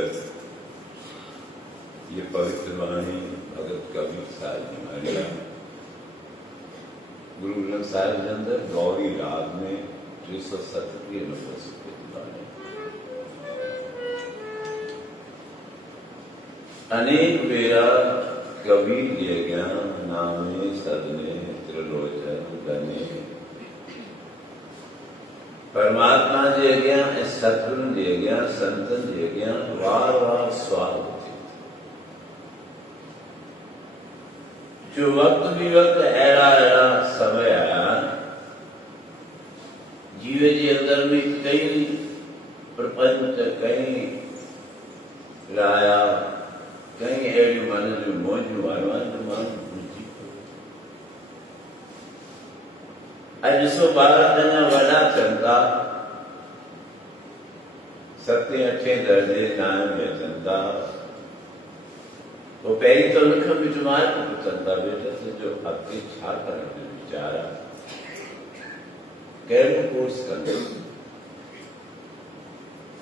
अंदर ये पवित्र वाणी भगत कबीर साहब जी हमारे गुरु ग्रंथ साहिब के अंदर गौरी राग में 370 नंबर से अनेक बेरा कबीर दिए ज्ञान नामे सदने त्रिलोचन गने परमात्मा दिए ज्ञान सतगुरु दिए ज्ञान संतन दिए ज्ञान वार वार स्वागत जो वक्त विवक्त ऐरा ऐरा समय आया जीवे जी अंदर में कई प्रपंच कई राया कई अड़ी मन जो मौजू आयो मन अज 112 जना वड़ा चंदा 7-8 दर्जे कायम में चंदा वो पहली तो लिखा बिजमार को चंदा बेटा से जो आपके छा करने विचारा कैसे कोर्स करते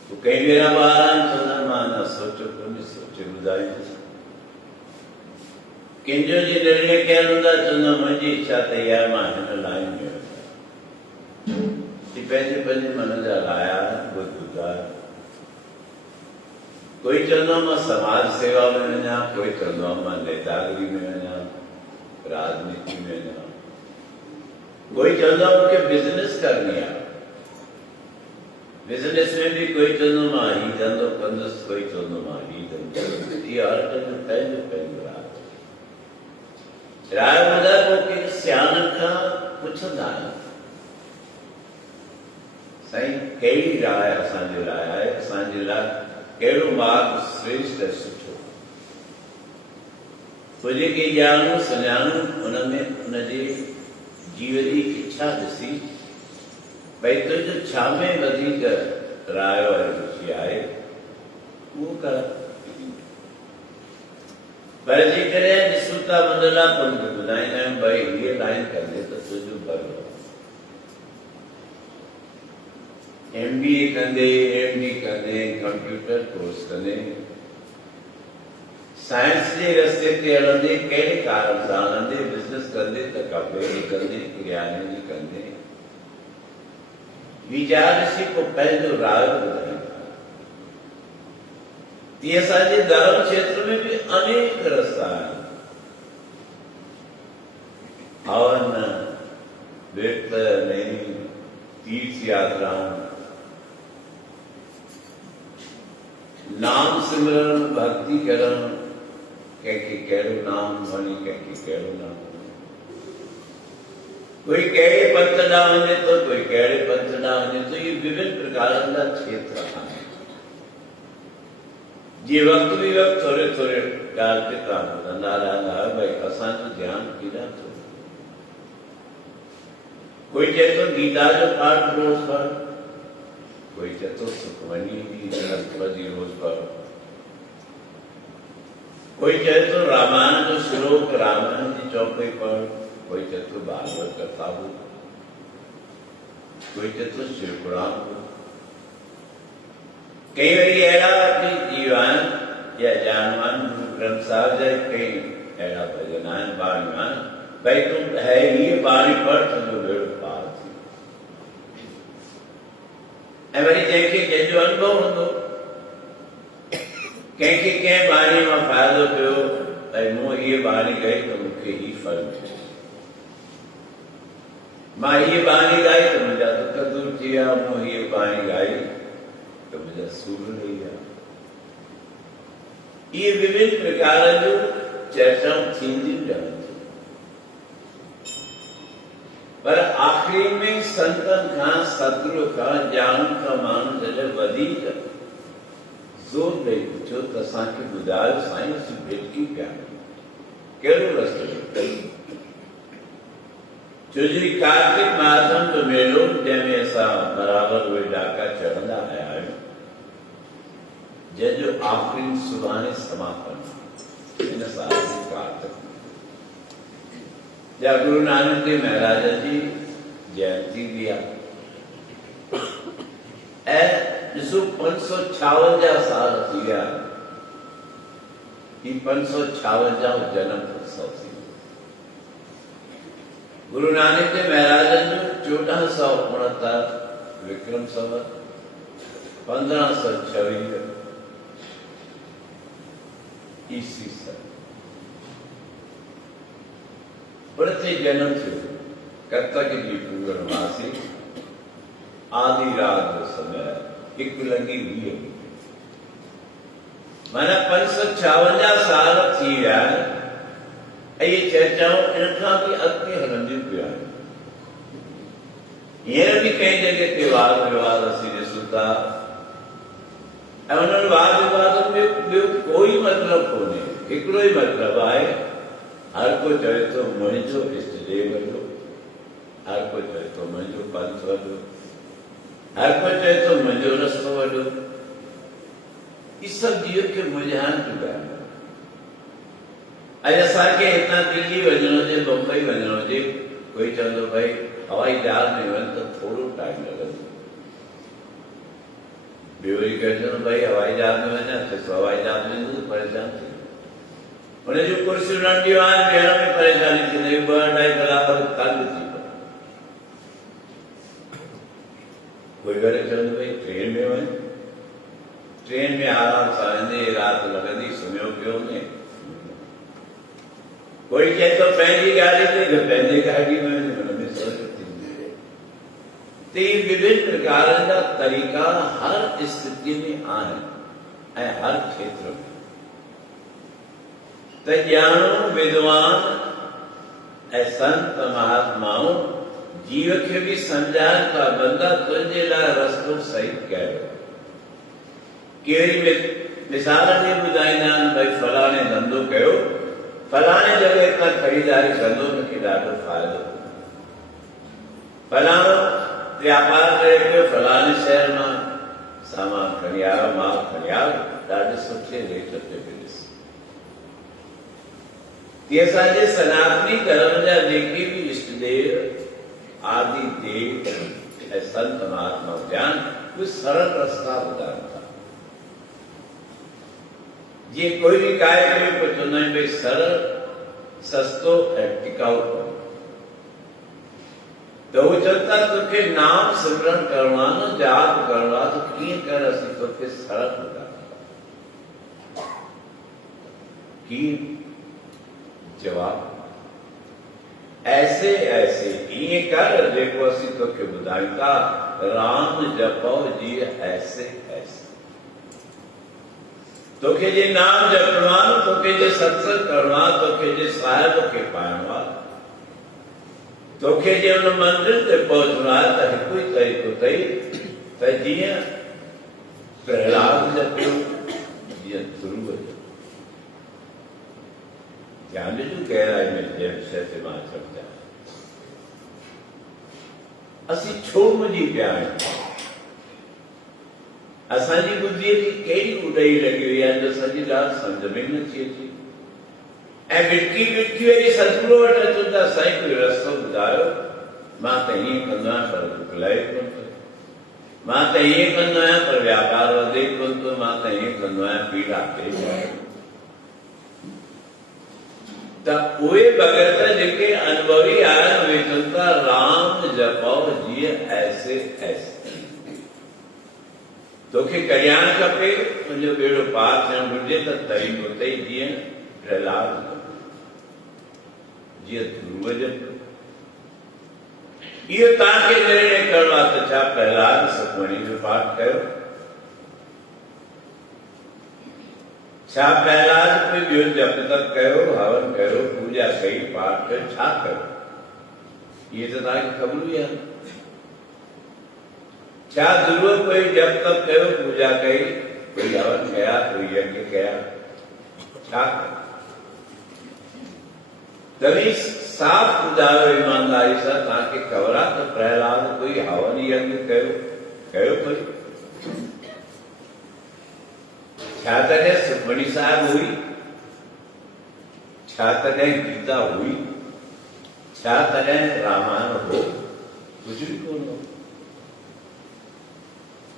तो कई मेरा बारान चंदा माना सोचो कभी सोचे बुझाई किंजो जी निर्णय के अंदर चंदा मुझी इच्छा तैयार माने में लाइन में पंहिंजे मन जा लाया बुधा कोई चवंदो मां समाज सेवा में वञा कोई चवंदो मां नेतागिरी में वञा राजनीति में वञा कोई चवंदो मूंखे बिजनेस करनी आहे बिजनेस में भी कोई चवंदो मां ही धंधो कंदुसि कोई चवंदो मां ही धंधो इहो हर कंहिंजो पंहिंजो पंहिंजो राय ॿुधाए पोइ के सियाणनि खां पुछंदा आहिनि साईं कहिड़ी राय असांजी राय आहे असांजे लाइ कहिड़ो मार्ग श्रेष्ठ ऐं सुठो पोइ जेके ॼाणूं सुञाणूं उनमें उनजे जीव जी इच्छा ॾिसी भई तुंहिंजो छा में वधीक राय ऐं रुचि आहे उहो कर पर जेकॾहिं ॾिसूं था मंडला पोइ ॿुधाईंदा आहियूं भई हीअ लाइन कंदे त तुंहिंजो भलो MBA कंदे MD कंदे कंप्यूटर कोर्स कंदे साइंस के रस्ते ते हलंदे कहिड़े कारण सां हलंदे बिजनेस कंदे त कपिड़े जी कंदे किरियाने जी कंदे वीचार ॾिसी पोइ पंहिंजो राय ॿुधाईंदा तीअं असांजे धर्म क्षेत्र में भी अनेक रस्ता आहिनि हवन विर्त में तीर्थ यात्राऊं नाम सिमरन भक्ति करण कंहिंखे कहिड़ो नाम वणे कंहिंखे कहिड़ो नाम कोई कहिड़े पंथ ॾांहुं वञे थो कोई कहिड़े पंथ ॾांहुं वञे थो इहे विभिन्न प्रकारनि जा क्षेत्र आहिनि जीअं वक़्तु बि वक़्तु थोरे थोरे ॻाल्हि ते तव्हां ॿुधंदा रहंदा आहियो भई असांजो ध्यानु केॾां थो कोई चए थो गीता जो पाठ रोज़ पढ़ कोई चए थो सुखमनी जी रोज़ पढ़ कोई चए थो रामायण जो श्लोक रामायण जी चौपाई पढ़ कोई चए थो भागवत कथा ॿुध कोई चए थो शिव पुराण ॿुध कई वरी अहिड़ा बि जीव आहिनि या जानवर गुरु ग्रंथ साहिब जा कई अहिड़ा भॼन आहिनि बाणियूं आहिनि भई तूं है हीअ बाणी पढ़ तुंहिंजो बेड़ो पार थी ऐं वरी जंहिंखे जंहिंजो अनुभव हूंदो कंहिंखे कंहिं बाणी मां फ़ाइदो पियो भई मूं हीअ बाणी ॻाई त मूंखे ही फल थियो मां हीअ बाणी ॻाई त मुंहिंजा दुख दूर थी विया मूं हीअ बाणी ॻाई त मुंहिंजा सूर लही विया इहे विभिन्न प्रकार जूं चर्चाऊं थींदियूं रहनि पर आखिरी में संतन खां सतगुरु खां ज्ञान खां माण्हू जॾहिं वधीक ज़ोर ॾेई पुछियो त असांखे ॿुधायो साईं असीं भिटकी पिया कहिड़ो रस्तो छो जो कार्तिक मासम जो मेलो जंहिंमें असां बराबरि उहे ॾाका चढ़ंदा आया आहियूं जंहिंजो आखिरी सुभाणे समापन हिन साल जी कार्तिक या गुरु नानक देव महाराज जी जयंती भी आहे ऐं ॾिसो 556 साल थी विया, ही 556 जन्म उत्सव थी। गुरु नानक देव महाराजन जो 1469 विक्रम संवत 1526 ईस्वी सन प्रति जन्म थियो। कतक जी पूर्णमासी आदि रात जो समय एक लगी हुई माना 556 साल थी विया। ये चर्चाओं इनखां भी अॻिते हलंदियूं पियूं आहिनि। हींअर बि कंहिं जॻह ते वाद विवाद असीं ॾिसूं था ऐं उन्हनि वाद विवादनि में ॿियो कोई मतिलबु कोन्हे, हिकिड़ो ई मतिलबु आहे। हर को चवे थो मुंहिंजो इष्टदेव वॾो, हर को चवे थो मुंहिंजो पंथ वॾो, हर को चवे थो मुंहिंजो रस्तो वॾो। इहे सभु जीव खे मुंझाइण थियूं ॻाल्हियूं। अॼु असांखे हितां दिल्ली वञिणो हुजे, मुंबई वञिणो हुजे, कोई चवंदो भाई हवाई जहाज में वञ त थोरो टाइम लॻंदो। ॿियो वरी चवंदो भाई हवाई जहाज में वञा त हवाई जहाज में ईंदो त परेशान थी हुन जूं कुर्सियूं नंढियूं आहिनि, वेहण में परेशानी थींदी, 2-2.5 कलाक तंग थी पए। कोई वरी चवंदो भाई ट्रेन में वञ, ट्रेन में आराम सां वेंदे राति लॻंदी, सुम्हियो पियो में। कोई चए तो पंहिंजी गाड़ी ते पंहिंजी गाड़ी में हुनमें सहूलियत थींदी। तो ये विभिन्न प्रकार जा तरीक़ा हर स्थिति में आहिनि ऐं हर क्षेत्र में। त ॼाणो विद्वान ऐं संत महात्माओं जीव खे बि सम्झाइनि था, बंदा तुंहिंजे लाइ रस्तो सही कयो। कहिड़ी मिसाल ॾेई ॿुधाईंदा आहिनि भई फलाणे धंधो कयो, फलाणे जगह खां ख़रीदारी कंदो मूंखे ॾाढो फ़ाइदो। फलाणो व्यापार करे पियो, फलाणे शहर मां सामान खणी आयो, माल खणी आयो, ॾाढे सुठे रेट ते ॾिस। ये असांजे सनातनी धर्म जा जेके बि इष्टदेव आदि देव ऐं संत महात्मा हुआ उहे सरल रस्ता ॿुधाइनि था। जीअं कोई भी कार्यक्रम को चवंदा आहिनि भई सरल सस्तो ऐं टिकाऊ कमु। त उहे चवनि था तोखे नाम सिमरन करणो आहे न, जाप करणो आहे, त कीअं कर, असीं तोखे सरल ॿुधायूं। कीअं? जवाब ऐसे ऐसे ईअं कर जेको असीं तोखे ॿुधायूं था। राम जपो जीअं ऐसे ऐसे। तोखे जे नाम जपणो आहे, तोखे जे सत्संग करणो आहे, तोखे जे साहिब खे पाइणो आहे, तोखे जे उन मंदिर ते पहुचणो आहे, त हिकु ई तरीक़ो अथई त जीअं प्रहलाद जपियो, जीअं ध्रुव जपियो। ध्यान ॾिजो गहराई में जंहिं शइ ते मां चर्चा असीं छो मुंझी पिया आहियूं। असांजी बुद्धीअ खे कहिड़ी उॾई लॻी वई आहे जो असांजी ॻाल्हि सम्झ में ई नथी अचे। ऐं विटकी विटकी वरी सतगुरू वटि अचूं था, साईं कोई रस्तो ॿुधायो। मां त हीअं कंदो आहियां पर मोकिलाए कोन थो, मां त हीअं कंदो आहियां पर व्यापार वधे कोन थो, मां त हीअं कंदो आहियां पीड़ा थिए। त उहे भगत जेके अनुभवी आहिनि उहे चवनि था राम जपो जीअं ऐसे ऐसे। तोखे कल्याण खपे, तुंहिंजो बेड़ो पार थियणु घुरिजे त तरीक़ो अथई जीअं प्रहलाद जपियो, जीअं ध्रुव जपियो। इहो तव्हांखे निर्णय करणो आहे त छा प्रहलाद सुखमणी जो पाठ कयो, छा प्रहलाद कोई ॿियो जप तप कयो, हवन कयो, पूजा कई, पाठ कयो, छा कयो? इहे त तव्हांखे ख़बर ई आहे। छा ध्रुव कोई जप तप कयो, पूजा कई, कोई हवन कया, कोई यज्ञ कया, छा कयो? तभी साफ़ ॿुधायो ईमानदारी सां, तव्हांखे ख़बर आहे त प्रहलाद कोई हवन यज्ञ कयो कोई? छा तॾहिं सुखमणी साहिब हुई? छा तॾहिं गीता हुई? छा तॾहिं रामायण हो? कुझु बि कोन हो।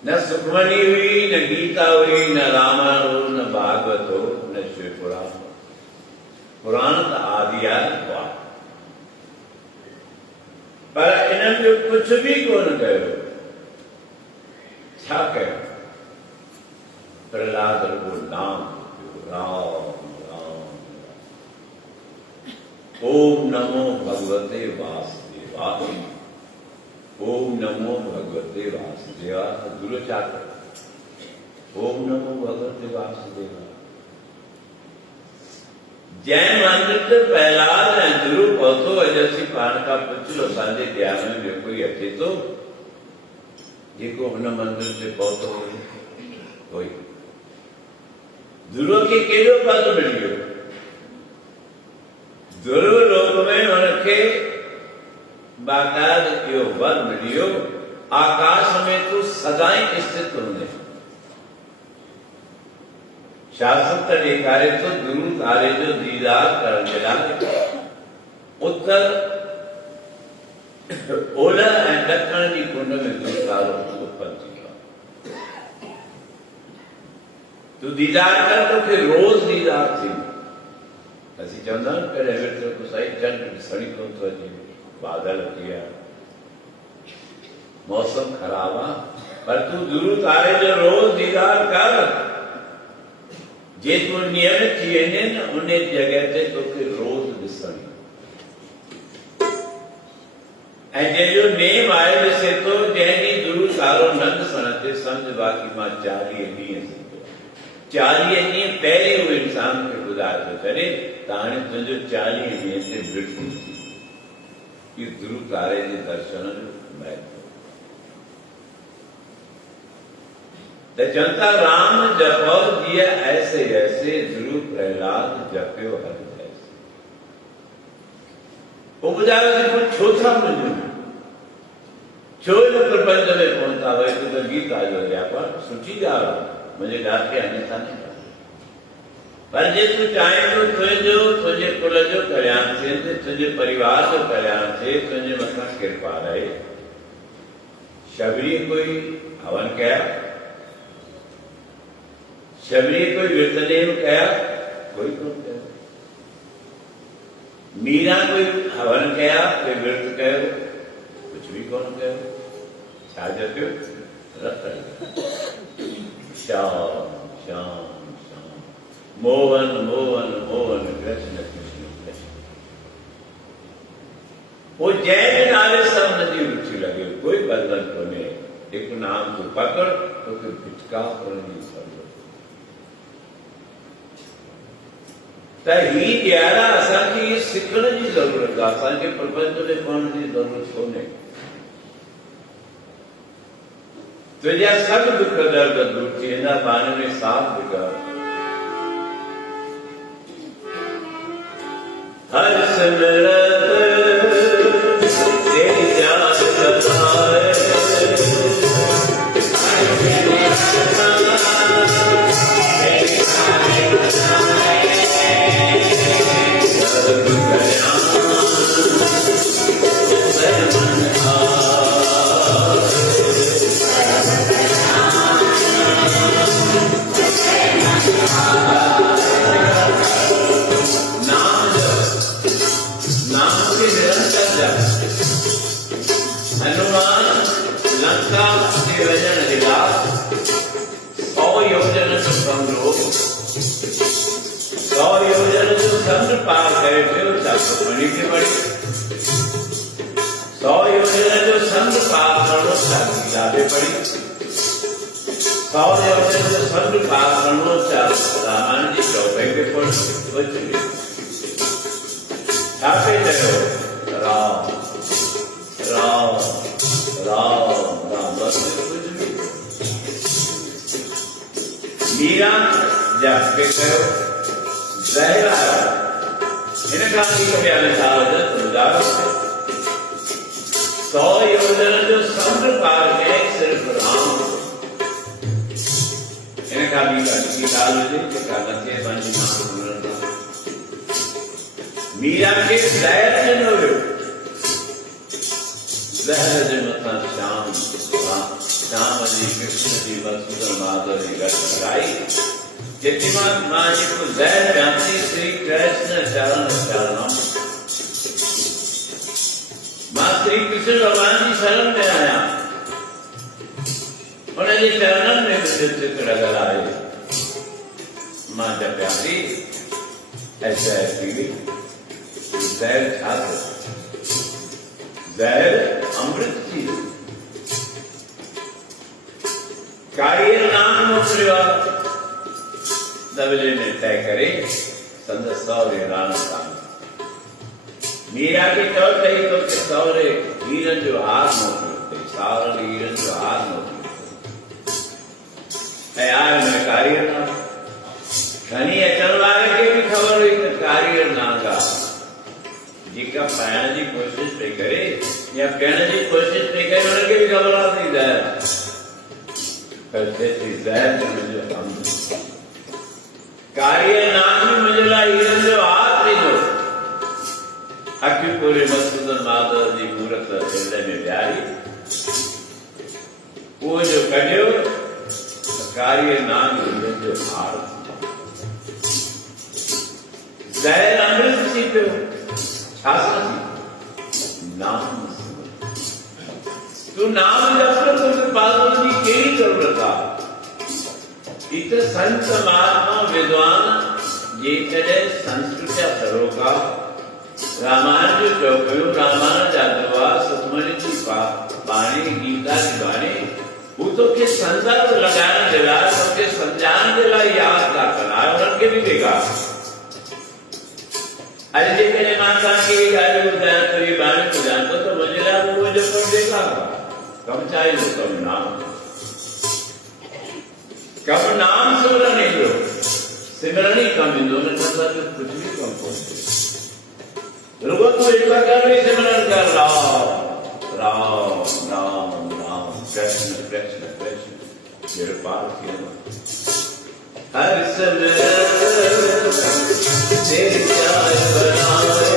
न सुखमनी हुई, न गीता हुई, न रामायण हो, न भागवत हो, न शिव पुराण हो। पुराण त आदि आहे वाह, पर इन्हनि जो कुछ भी कोन कयो। छा कयो? प्रहलाद रुगो नाम राम राम। ओम नमो भगवते वासुदेवाय, ओम नमो भगवते वासुदेवाय। गुरु चाकर ओम नमो भगवते वासुदेवाय। जैन मंदिर ते प्रहलाद ऐं ध्रुव पहुतो अजसी पाण खां पुछलो असांजे ध्यान में ॿियो कोई अचे थो जेको हुन मंदिर ते पहुतो कोई? ध्रुव खे केॾो पद मिली वियो। ध्रुव लोक में हुनखे बाकायदा इहो वर मिली वियो, आकाश में तूं सदाई स्थित हूंदे। शास्त्र ॾेखारे थो ध्रुव तारे जो दीदार करण जे लाइ उत्तर ओलह ऐं ॾखण जी कुंड में ध्रुव तारो उत्पन्न थी वियो। तूं दीदार कर, तोखे रोज़ दीदार थींदो। असीं चवंदा आहियूं कॾहिं विर्त को साईं चंड ॾिसण ई कोन थो अचे, बादल थी विया, मौसम ख़राब आहे, पर तूं ध्रुव तारे जो रोज़ दीदार कर। जे तूं नियमित थी वञे न उन जॻह ते तोखे रोज़ ॾिसणी। ऐं जंहिंजो नेम आहे ॾिसे थो, जंहिं ॾींहुं ध्रुव तारो न ॾिसण ते सम्झ बाक़ी मां 40 ॾींहं थींदो। 40 ॾींहं पहिरीं उहो इंसान खे ॿुधाए थो छॾे त हाणे तुंहिंजो 40 ॾींहं ते मृत्यु थी। इहो ध्रुव तारे जे दर्शन जो महत्व। जनता राम जपो जिया ऐसे ऐसे, ध्रुव प्रहलाद जपियो हर जैसे। वो ॿुधायो छो था मुंहिंजो छो इन प्रपंच में पहुता वही तो गीत आयो या पर सुठी ॻाल्हि आहे, मुंहिंजे ॾाखे अन्यथा न पर जे तूं चाहे तो तुंहिंजे कुल जो कल्याण थिए, तुंहिंजे परिवार जो कल्याण थिए, तुंहिंजे मथां कृपा रहे। शबरी कोई हवन कया, शबरी कोई विर्तदेव कया, कोई कोन कयो। मीरा कोई हवन कया, कोई विर्त कयो, कुछ भी कोन कयो। छा जपियो? रत श्याम श्याम श्याम, मोहन मोहन मोहन, कृष्ण कृष्ण कृष्ण। वो जैन नाले सब नदी रुचि लगे, कोई बंधन कोने। एक नाम को पकड़ तो फिर भिटका पड़नी सब। त ही ॾियारा असांखे सिखण जी ज़रूरत आहे, असांखे प्रपंच में पढ़ण जी ज़रूरत कोन्हे। तुंहिंजा सभु दुख दर्द दूर थी वेंदा, पाण में साथ बिगाड़। हर सिमरत तेरी जान बताए, पार करे थे सुखमनी की बड़ी 100 योजना जो संत पार करो यादें पड़ी 100 योजना जो संत पार करो रामायण जी चौपाई के पढ़ बच्चे छापे चलो राम राम राम राम बस कुछ भी मीरा जब के करो जहरा इनका उदाहरण 100 योजना जो समुद्र पार है सिर्फ राम इनका भी मीरा के जहर न हुयो जहर जे मथां शाम श्याम जी कृष्ण जी मधुसूदन माधव जी गट लगाई यतिमान माँ जी को जय व्याप्ति श्री कृष्ण चरण शरणम। माँ श्री कृष्ण भगवान जी शरण में आया, उन्हें चरणन में चित्र लगाए। माँ जब व्यापी ऐसा पीली जहर छात्र जहर अमृत की कार्य नाम प्रयोग दबले में तय करे संत सौरे राणा का मीरा के तौर पे ही तो सौरे हीरन जो हाथ नौकरी सावरन हीरन जो हाथ नौकरी यार मैं कार्य नाम घनी अचल वाले के भी खबर हुई तो कार्य नागा जिका पायण जी कोशिश पे करे या कहने जी कोशिश पे करे उनके भी खबर आती जाए करते थी जहर जो मुझे हम कार्य नाम में मुझला हीरन जो हाथ नहीं जो अक्की पूरे मधुसूदन माधव जी मूर्त हृदय में प्यारी वो जो कढ़ो कार्य नाम हीरन जो हार जहर अमृत सी पे नाम तू नाम जप तुझे पागल की केड़ी जरूरत आ इत संत महात्मा विद्वान ये चले संस्कृत सरोका रामायण जो चौकयो रामायण जादवा सतमणि की बाणी गीता की बाणी वो तो के संदर्भ लगाने दिला सबके संज्ञान दिला याद का करा उनके भी देखा अरे जी मेरे माता की गाड़ी को जान तो ये बाणी को जानता तो मुझे लगा वो जो पर देखा कम चाहे लो कम नाम सिमरन नहीं लो सिमरन ही कम इन दोनों का कुछ भी कम पहुंचे रुको तो एक बार कर रही सिमरन कर राम राम राम राम कृष्ण कृष्ण कृष्ण मेरे पार किया हर समय तेरी चाय बनाए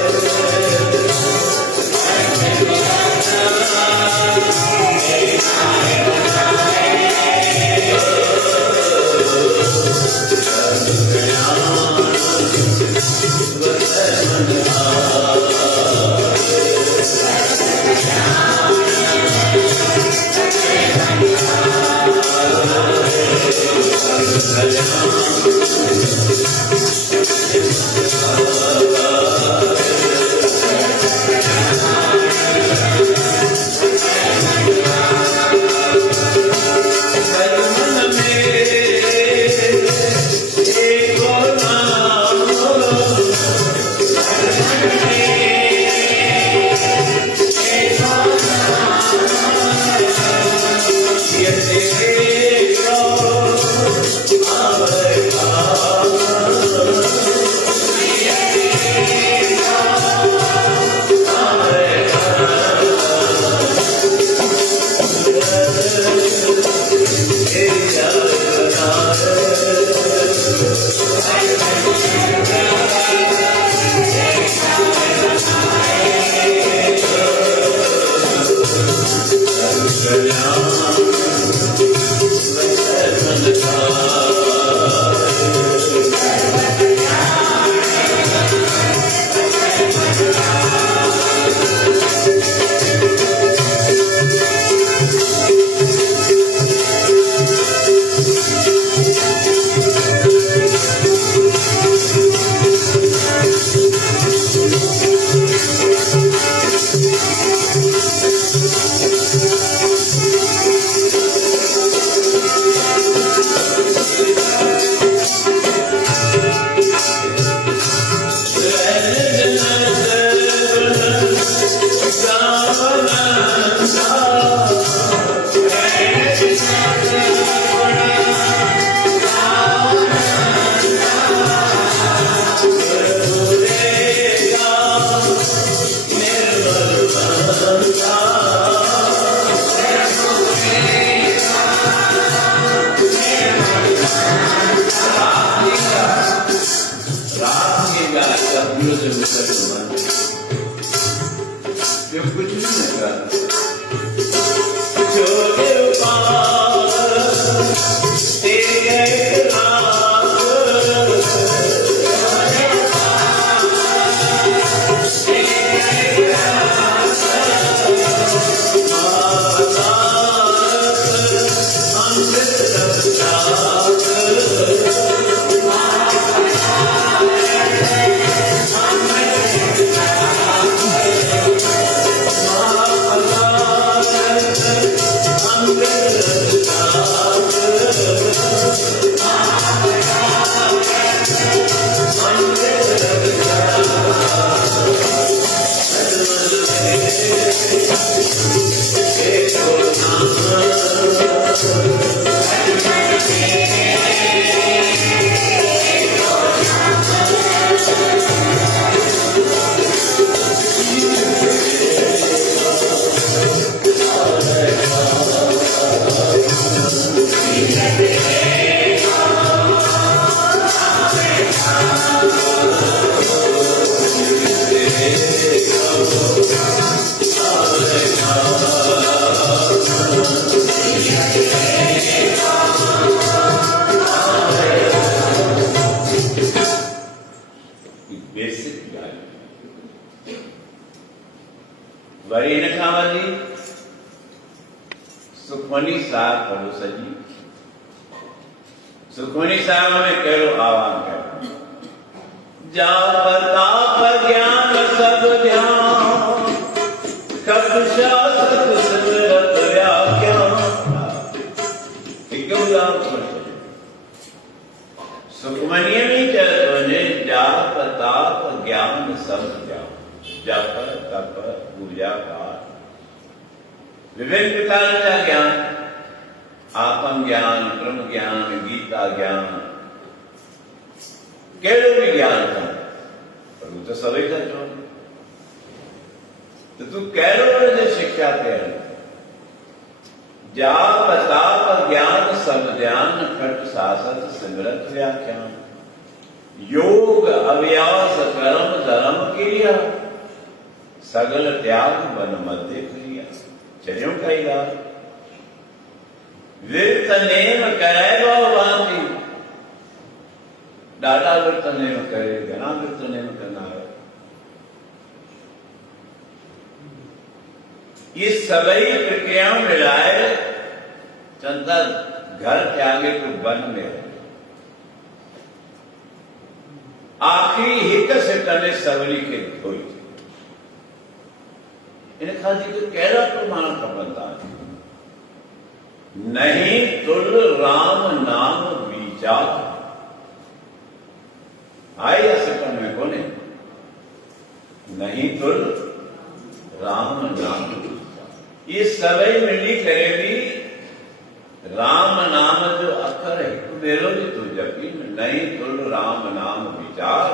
सुखमनी साहब पढ़ो सजी। सुखमनी साहब में करो आह्वान कर जा प्रताप ज्ञान सब ध्यान कब शासक सिमरत व्याख्यान। सुखमनी में चलत वने जा प्रताप ज्ञान सब जाओ। जप तप पूजा पाठ विभिन्न प्रकार का ज्ञान, आत्म ज्ञान, ब्रह्म ज्ञान, गीता ज्ञान, केड़ो भी ज्ञान था पर वो तो सभी का जो तो तू केड़ो ने शिक्षा दे जा प्रताप ज्ञान सब ध्यान खट शासत सिमरत व्याख्यान। योग अभ्यास कर्म धर्म क्रिया सगल त्याग बन मध्य क्रिया। चरियों कईगा विरत नेम करेगा भांति। डाटा विरत नेम करे घना विरत नेम करना है। ये सभी प्रक्रियाओं मिलाए चंदा घर त्यागे तो वन में रहे। आखिरी हित से टने सवली के धोई इन्हें खाती को कहरा प्रमाण का बनता है नहीं तुल राम नाम विचार। आई ऐसे करने को नहीं नहीं तुल राम नाम विचार। ये सभी मिली करेगी राम नाम जो अखर है तो मेलो जी तू यकीन नहीं तुल राम नाम विचार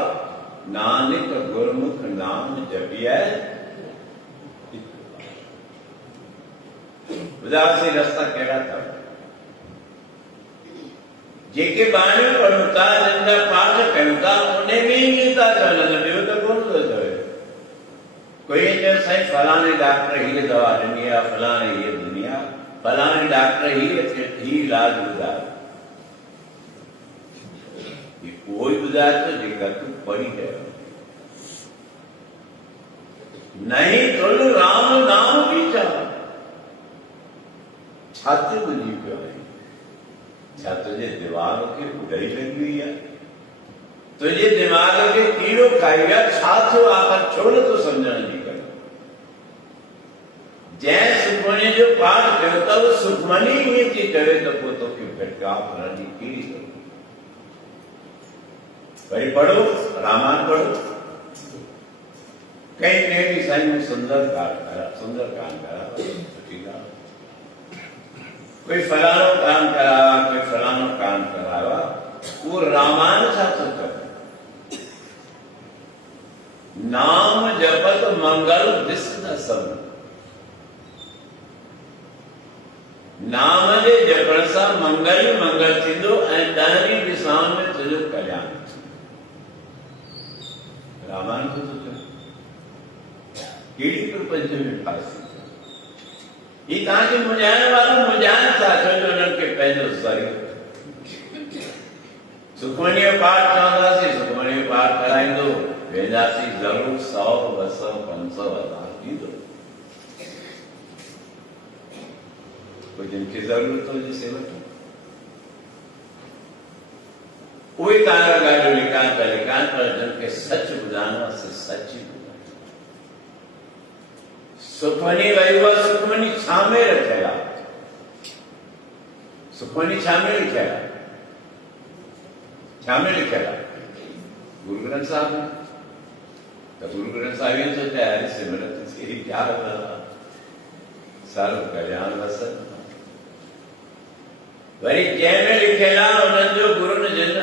नानक गुरमुख नाम जपिया। उदासी रास्ता केड़ा था जेके बाणी पढ़ता जिनका पाठ कहता उन्हें भी नीता चलना देव तो कौन तो जाए। कोई जब सही फलाने डॉक्टर ही दवा दुनिया फलाने ये दुनिया फलाने डॉक्टर ही इलाज गुजार ये कोई गुजार तो जेका तू पढ़ी है नहीं तुल राम नाम विचार। छात्र बुझी क्यों है छा तुझे दिमाग के उड़ाई लगी हुई है तुझे दिमाग के कीड़ो खाएगा छात्र आकर छोड़ तो समझना नहीं कर। जै सुखमनी जो पाठ करता वो सुखमनी ही थी करे तो पोतों की भटका फलानी कीड़ी करो। भाई पढ़ो रामायण पढ़ो कहीं ने भी साई में सुंदर काम करा कोई फलानो काम करावा कोई फलानो काम करावा वो रामायण शासन कर नाम जपत मंगल दिस न सब। नाम जे जपण सां मंगल मंगल थींदो ऐं ॾहनी दिशाउनि में तुंहिंजो कल्याण। रामायण तो कहिड़ी प्रपंच में फासी ये कहा कि मुझाने वाला मुझान था जो उन्हनि खे पंहिंजो शरीर सुखमनी जो पाठ चवंदासीं सुखमनी जो पाठ कराईंदो वेंदासीं ज़रूरु 100 200 500 1000 थींदो। कोई जिनखे ज़रूरत हुजे से वठो उहे तव्हांजा ॻाल्हियूं लिकान पिया लिकान पर जिनखे सच ॿुधाइणो आहे से सच ई सुखमनी वही हुआ सुखमनी छामे रखेगा सुखमनी छामे लिखेगा छामे लिखेगा गुरु ग्रंथ साहब में तो गुरु ग्रंथ साहब ये सोचा है सिमरत से ही क्या होगा सर्व कल्याण वसन वरी जंहिंमें लिखेला उन्हनि जो गुरु ने जिन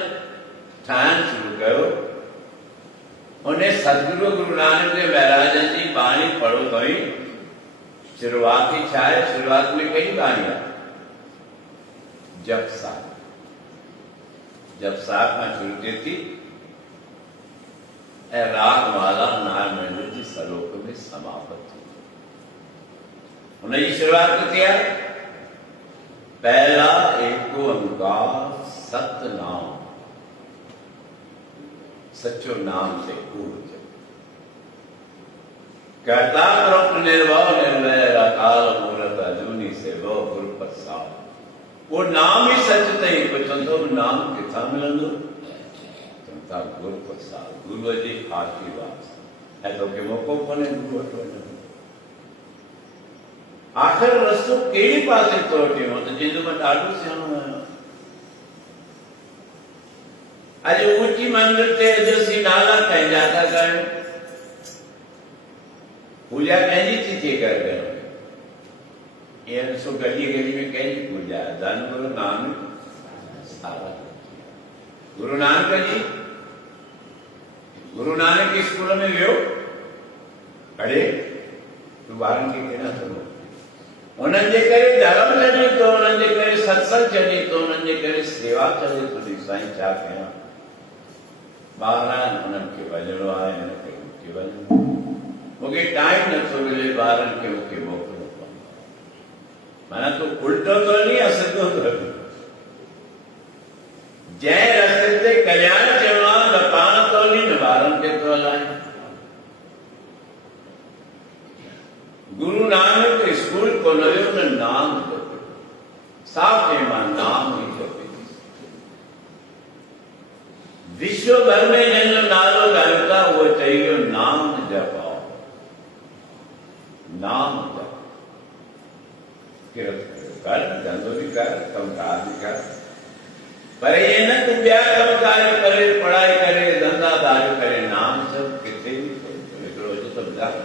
ठाहिण शुरू कयो उन्हें सतगुरु गुरु नानक देव महाराज जी बाणी पढ़ो कई। शुरुआत ही छा है शुरुआत में कई बाणियां जप साख में शुरू की थी राग माला नारायण जी सलोक में समाप्त थी। उन्हें शुरुआत किया पहला एक ओंकार सत्य नाम सच्चो नाम से पूर्ण कहता निर्भव निर्णय अकाल मूर्त अजूनी से वो गुरु प्रसाद। वो नाम ही सच थई पुछंदो नाम किथां मिलंदो तंता गुर प्रसाद गुरु जी आशीर्वाद ऐं तोखे मौक़ो कोन्हे गुरु वटि वञण। आख़िर रस्तो कहिड़े पासे थो वठी वञो त जंहिंजो मां ॾाढो सियाणो आहियां। अॼु ऊंची मंदिर ते अॼु असीं नाला कंहिंजा था कयूं, पूजा कंहिंजी थी थिए करे कयूं। ईअं ॾिसो गली गली में कंहिंजी पूजा आहे, धन गुरु नानक सारा। गुरु नानक जी गुरु नानक स्कूल में वियो पढ़े तूं ॿारनि खे केॾा थो उन्हनि जे करे धर्म छॾी थो, उन्हनि जे करे सत्संग छॾी थो, उन्हनि जे करे सेवा छॾे थो। साईं छा कयां, ॿार आहिनि उन्हनि खे वञिणो आहे, हिन खे मूंखे वञिणो, मूंखे टाइम नथो मिले, ॿारनि खे मूंखे मोकिलिणो पवंदो। माना तूं उल्टो थो हली या सिधो थो हली? जंहिं रस्ते ते कल्याण चवणो आहे न पाण थो हली न ॿारनि खे थो हलाए। गुरु नानक स्कूल कोन वियो न नाम जपे, साफ़ चई मां नाम ई जपे। विश्व भर में जंहिंजो नालो ॻाल्हि था उहो चई वियो नाम जपाओ, नाम जप। किरत कर, धंधो भी कर, कमकार भी कर, पर ये न तू ॿिया कमकार करे, पढ़ाई करे, धंधादारी करे, नाम जप किथे भी हिकिड़ो हुजे त ॿुधाए।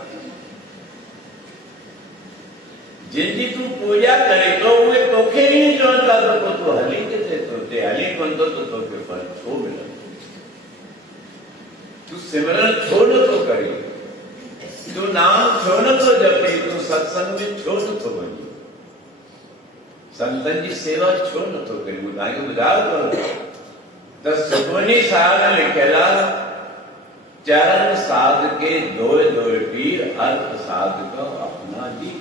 जिनकी तू पूजा करे तो उहे तोखे ई चवनि था त पोइ तूं हली किथे थो अचे, हली कोन थो त तोखे फल छो मिलंदो? तू सिमरन छो नथो करे, तू नाम छो नथो जपे, तू सत्संग में छो नथो वञे, संतन जी सेवा छो नथो करे? मूं तव्हांखे ॿुधायो त सुखमनी साहिब में लिखियल आहे चरण साध के धोए धोए पीर अर्थ साध का अपना जी।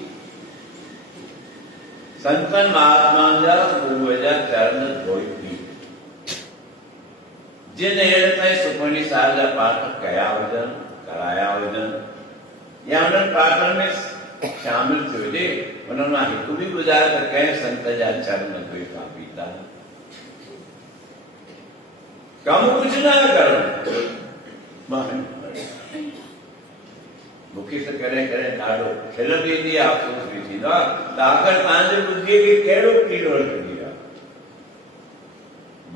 संतन महात्मा जा गुरुअ जा चरण धोई पी। जिन अहिड़े ताईं सुखमनी साहिब जा पाठ कया हुजनि, कराया हुजनि या उन्हनि पाठनि में शामिल थियो हुजे, उन्हनि मां हिकु बि ॿुधायो त कंहिं संत जा चरण धोई खां पीता। कमु कुझु न करणो। मूंखे त कॾहिं कॾहिं ॾाढो खिल बि ईंदी आहे, अफ़सोस बि थींदो आहे त आख़िर तव्हांजे ॿुधीअ खे कहिड़ो कीड़ो लॻी आहे।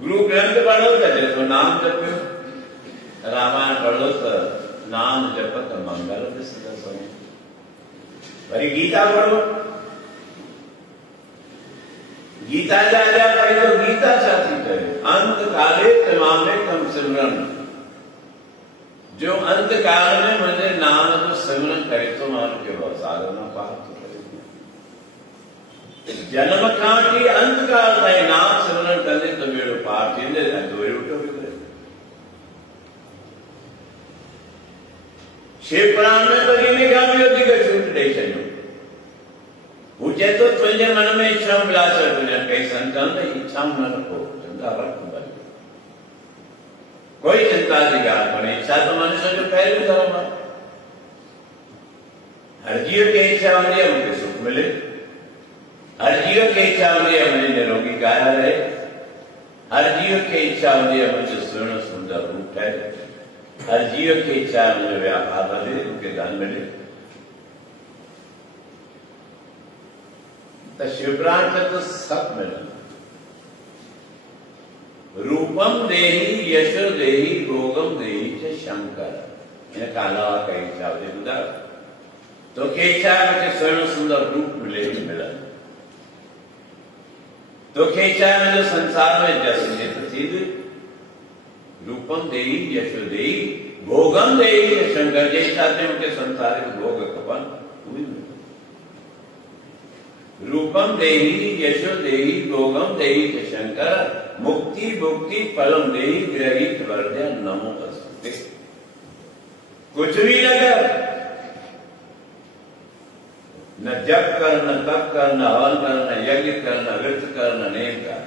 गुरु ग्रंथ पढ़ो त जेको नाम जपियो, रामायण पढ़ो त नाम जप त मंगल ॾिसंदसि। वरी गीता पढ़ो, गीता जा पढ़ी तो गीता छा थी करे? अंत काले तमामे कम सिमरन, जो अंत काल में मुझे नाम जो सिमरन करे तो मान के वसारो न पार तो करे। जन्म खां वठी अंत काल ताईं नाम सिमरन कंदे तो बेड़ो पार थींदे न दोरे उठो बि करे। शिव पुराण में तो इन खां बि वधीक छूट ॾेई छॾियो। हू चए थो तुंहिंजे मन में इच्छा विलास हुजनि, कई संतनि में इच्छाऊं न रखो, चवंदा रख भले, कोई चिंता की ॻाल्हि कोन्हे। इच्छा तो मनुष्य जो पहिरियों धर्म आहे। हर जीव खे इच्छा हूंदी आहे मूंखे सुख मिले, हर जीव खे इच्छा हूंदी आहे मुंहिंजी निरोगी काया रहे, हर जीव खे इच्छा हूंदी आहे मुंहिंजो सुहिणो सुंदर रूप ठहे, हर जीव खे इच्छा है मुंहिंजो व्यापार वधे, मूंखे धन मिले। त शिवपुराण में तो सभु मिलंदो। रूपम देही यशो देही भोगम देही च शंकर। इन खां अलावा कई इच्छा हुजे ॿुधायो? तोखे इच्छा है मूंखे सुहिणो सुंदर रूप मिले, मिलंदो। तोखे इच्छा है मुंहिंजो संसार में जस हुजे त थींदो। रूपम देही यशो देही भोगम देही च शंकर। जे इच्छा थिए मूंखे संसारिक भोग खपनि, रूपम देही यशो देही भोगम देही च शंकर। मुक्ति भुक्ति फलम देही ग्रहित वर्ध्य नमो अस्तुते। कुछ भी न कर, न जप कर, न तप कर, न हवन कर, न यज्ञ कर, न व्रत कर, न नेम कर,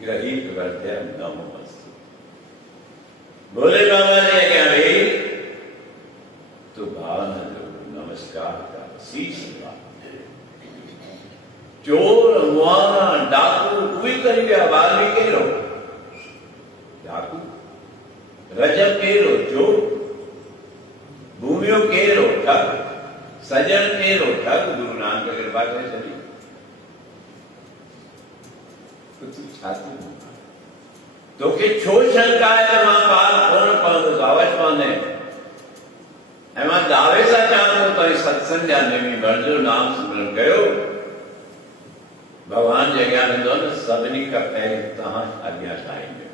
ग्रहित वर्ध्य नमो अस्तुते। भोले बाबा ने क्या भाई तो भावना जरूर नमस्कार का शीश चोर मुआना डाकू उभी करी विया वाल्मीकि कहिड़ो डाकू रजब कहिड़ो चोर भूमियो कहिड़ो ठग सजन कहिड़ो ठग गुरु नानक कृपा करे छॾी तूं छा थी तोखे छो शंका आहे त मां ॿार कोन पवंदुसि आवाज़ पवंदे ऐं मां दावे सां चवां थो त सत्संग जा नेमी बणिजो नाम सिमरन कयो भगवान जे अॻियां वेंदो न सभिनी खां पहिरीं तव्हां अॻियां ठाहींदो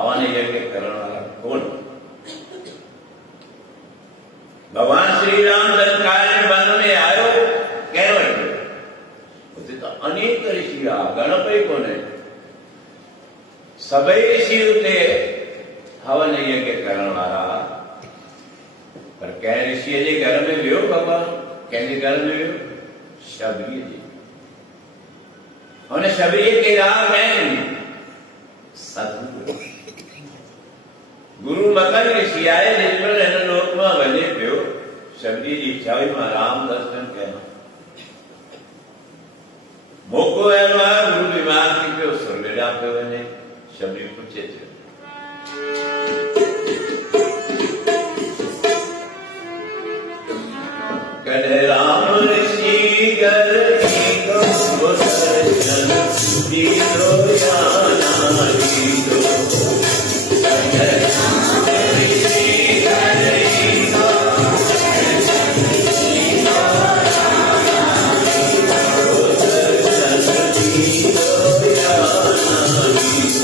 आवाज़ यज्ञ करण वारा कोन भगवान श्री राम लंका जे वन में आयो कंहिं वटि उते त अनेक ऋषि हुआ गणपति कोन्हे सभई ऋषि उते हवन यज्ञ करण वारा पर कंहिं ऋषिअ जे घर में वियो भगवान कंहिंजे घर में वियो शबरीअ जे हुन शबरीअ खे राह कंहिं ॾिनी सतगुरु गुरु मकन ऋषि आहे जेमहिल हिन लोक मां वञे पियो शबरीअ जी इच्छा हुई मां राम दर्शन कयां मौक़ो अहिड़ो आहे गुरु बीमार थी पियो स्वर्ग ॾांहुं पियो वञे शबरी पुछे थियो कॾहिं राम ऋषि घर ईंदो दर्शन ॾींदो या न ॾींदो कॾहिं राम ऋषि घर ईंदो दर्शन ॾींदो या न ॾींदो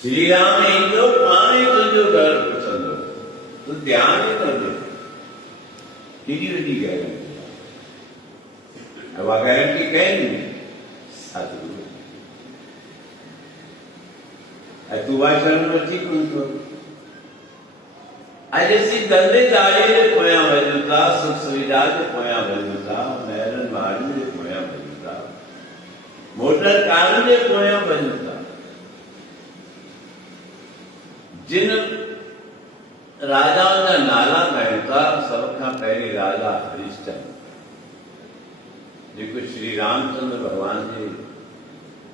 श्री राम इंद्रो पानी तुझो घर पसंद हो तो ध्यान ही कर दे टीडी वीडी गारंटी अब आ गारंटी कह नहीं सतगुरु तू वाचन में ठीक उनको आज ऐसी गंदे दाड़े ने पोया वजूता सुख सुविधा के पोया वजूता मैरन मारू ने पोया वजूता मोटर कार ने पोया वजूता जिन राजाओं का नाला कहता सबका पहले राजा हरिश्चंद्र जेको श्री रामचंद्र भगवान जे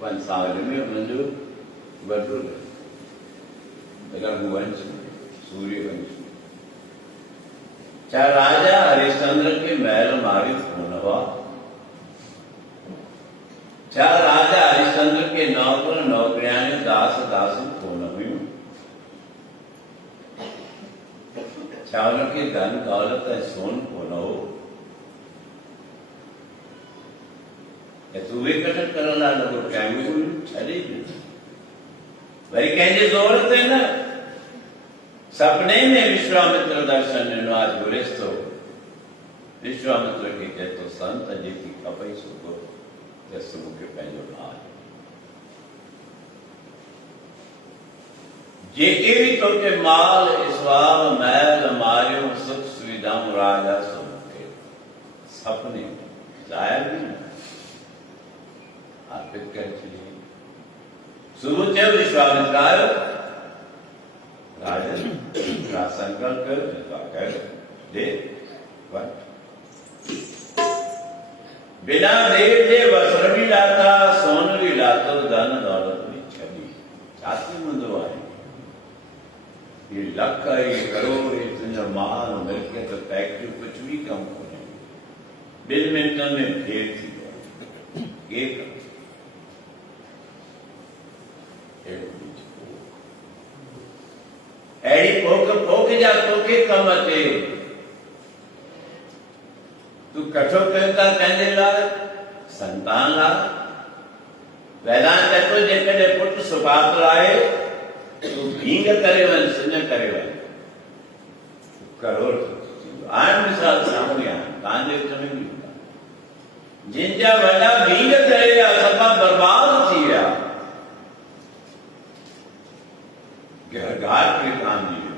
वंशावल में उन्हनि वॾो रघुवंश सूर्यवंश चाहे राजा हरिश्चंद्र के महल मारी कोन हुआ चाहे राजा हरिश्चंद्र के नौकर नौकरियां दास दासी कोन हुई चावल के धन दौलत सोन कोन हो तू कटन करण लॻो टाइम छॾे वरी कंहिंजी ज़रूरत है न सपने में विश्वामित्र दर्शन ॾिनो आज गुरेस्तो विश्वामित्र खे चए थो संत जेकी खपई सो तस मूंखे पंहिंजो ॿार जेके भी तोखे माल इसवाल महल मारियो सुख सुविधाऊं राजा सो मूंखे सपने ज़ाहिर भी न अर्पित कर छॾी सुबुह चयो विश्वामित्र आयो राजन संकल्प कर दे बिना देर जे वस्त्र भी लाता सोन भी लातो धन दौलत भी छॾी छाती मुंदो आहे ये लख ये करोड़ ये तुंहिंजा माल मिल्कियत फैक्ट्री कुछ भी कम कोन्हे ॿिनि मिंटनि में फेर थी वियो एक अहिड़ी पोख जा तोखे कम अचे तूं कठो कयो था कंहिंजे लाइ संतान लाइ वेदांत चए थो जेकॾहिं पुटु सुभातल आहे तूं भींग करे वञ सिञ करे वञ करोड़ आहिनि मिसाल साम्हूं आहिनि तव्हांजे विच में बि जिन जा वॾा भींग करे विया सफ़ा बर्बाद थी विया घाट के काम दिए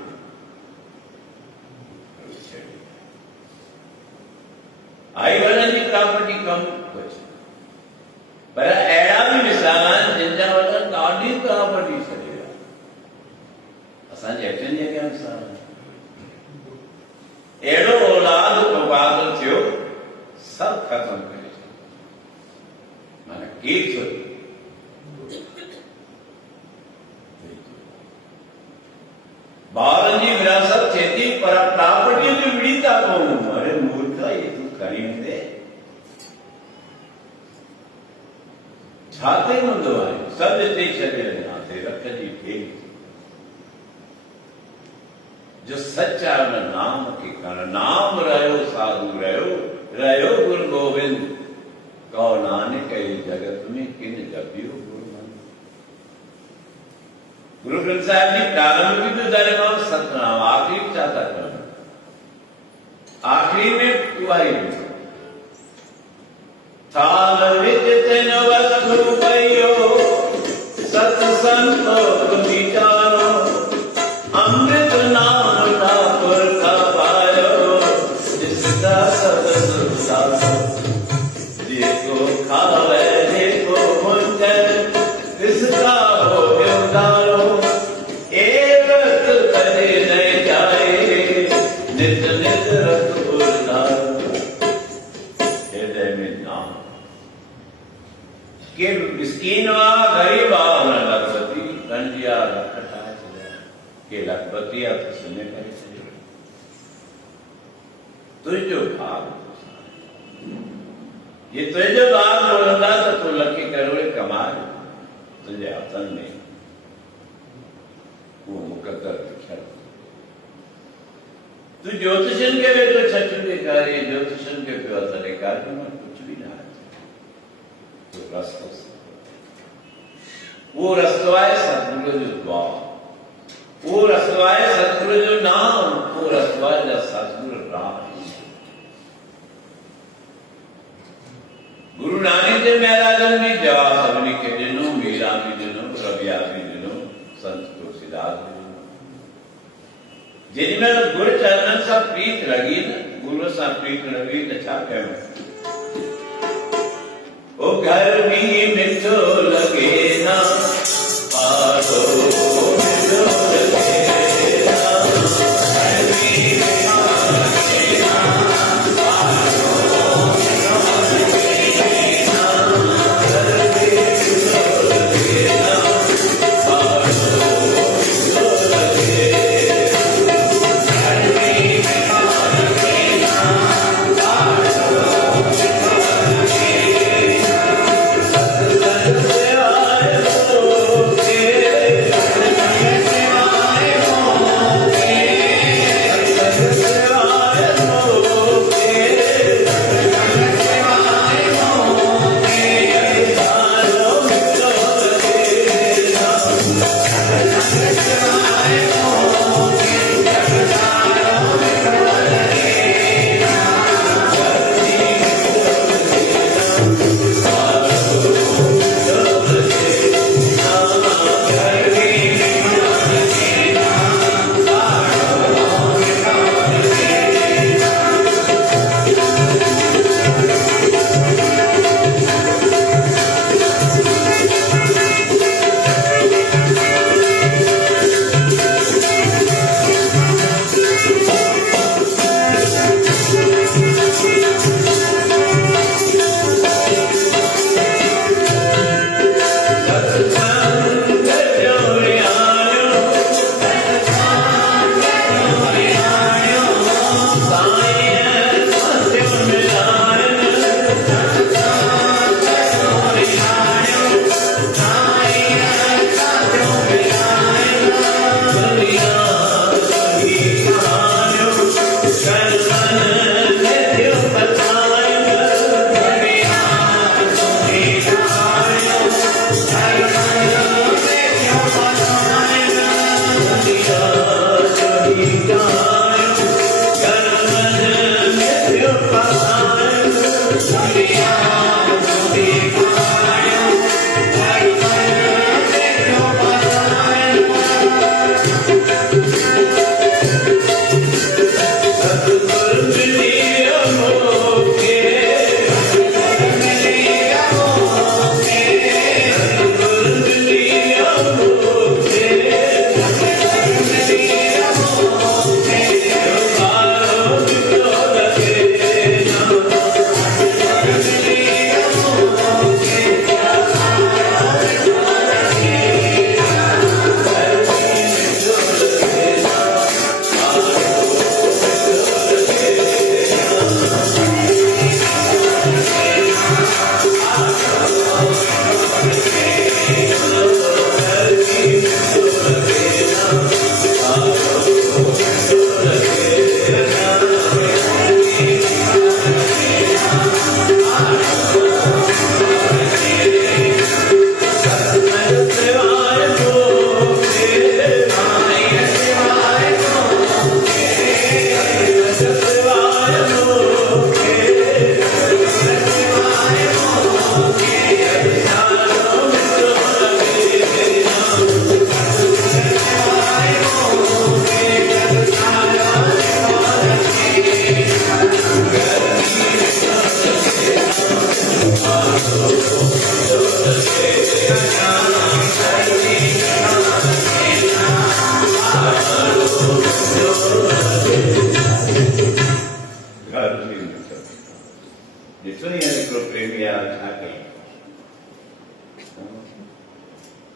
आई वॾनि जी प्रॉपर्टी कम कुछ पर अहिड़ा बि मिसाल आहिनि जिन जा वॾा ॾाढी प्रॉपर्टी छॾे विया असांजे अचनि जे अॻियां मिसाल अहिड़ो औलाद मुबादल थियो सभु ख़तम करे छॾियो माना केरु थियो ॿारनि जी विरासत थिए थी पर प्रॉपर्टी बि विड़ी था पऊं अरे मूर्खा ये तूं खणी वेंदे छा ते हूंदो आहे सभु हिते छॾे वञा ते रख जी फेर जो सच आहे हुन नाम खे खण नाम रहियो साधु रहियो गुरु गोविंद कहो नानक ई जगत में किन जपियो गुरु ग्रंथ साहिब जी प्रारंभ भी ॿुधायो सतनाम आखिरी छा था कनि आखिरी में दुआई थाल विच तिन वस्तु पइयो सत्संग मीठारो अमृत नाम ठाकुर का पायो जिसका सब सुखा जेको खावे जेको मुंझ ईवा गरीबा न लखपति कंडिया लखटाए चले के लखपति आप सुने करे चले तुझो भाग ये तुझो भाग बोलता तो तू लकी करोड़े कमाल तुझे आतन में वो मुकद्दर लिखा तू ज्योतिषन के वे तो सच में कार्य ज्योतिषन के व्यवस्था कार्य में कुछ भी ना तो रास्ता वो रस्तवाए सतगुरु जो द्वार वो रस्तवाए सतगुरु जो नाम वो रस्तवाए जो सतगुरु राम गुरु नानक देव महाराज ने जवाब सबने के दिनों मीरा भी दिनों रबिया भी दिनों संत तुलसीदास भी दिनों जिनमें गुरु चरण सा प्रीत लगी ना गुरु सा प्रीत लगी तो क्या कहूं ओ घर में मिठो लगे ना पारो मिठो लगे ना घर में मिठो लगे ना पारो मिठो लगे ना घर में मिठो लगे ना पारो मिठो लगे घर में मिठो लगे ना पारो मिठो लगे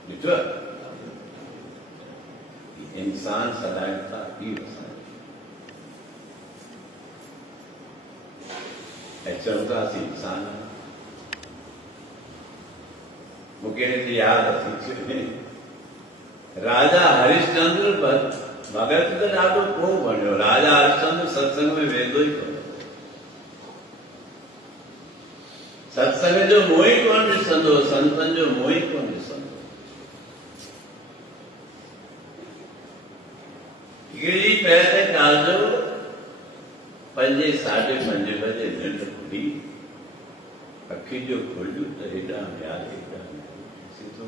ॾिठो इंसान सदाइनि था ई वसाए ऐं चवनि था असीं इंसान मूंखे हिन यादि अची राजा हरिश्चंद्र भगत त ॾाढो पोइ बणियो राजा हरिश्चंद्र सत्संग में वेंदो ई कोन सत्संग जो मोह ई कोन ॾिसंदो संतनि जो मोह ई कोन ॾिसंदो हिकिड़ी पहिरें काल जो 5 साढे 5 बजे निंड खुली अखी जो खोलियो त हेॾां विया ॾिसी थो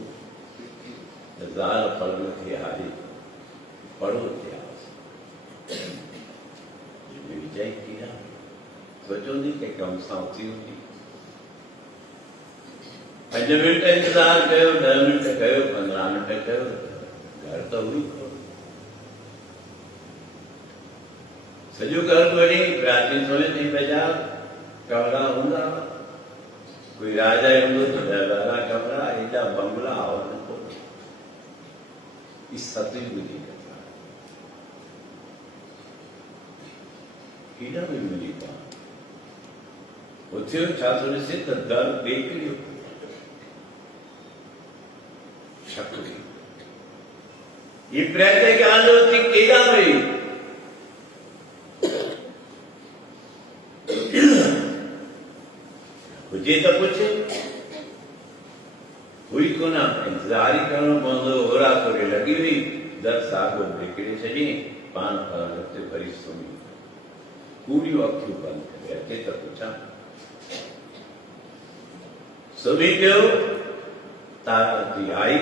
ज़ाल पलव खे हारी पढ़ो थिया विजय किया सोचो थी कि कम सां उथी हुई 5 मिंट इंतज़ार कयो 10 मिंट कयो 15 मिंट कयो घर त हुई सॼो घर वञी राति सोए थी बजा कमरा हूंदा कोई राजा हूंदो त 10-12 कमरा एॾा बंगला हुआ इस सतयुग जी कथा केॾा बि मिली पा उथियो छा थो ॾिसे त दर ॿेकरियो छकरी ये प्रत्येक काल थी केॾा वई हुजे त पुछे हुई कोन इंतज़ार ई करणो पवंदो होरा तोड़े लॻी हुई दर साॻो विकिणे छॾी पाण पलंग ते वरी सुम्ही पूरियूं अखियूं बंदि करे अचे त पुछां सुम्ही पियो तारा आई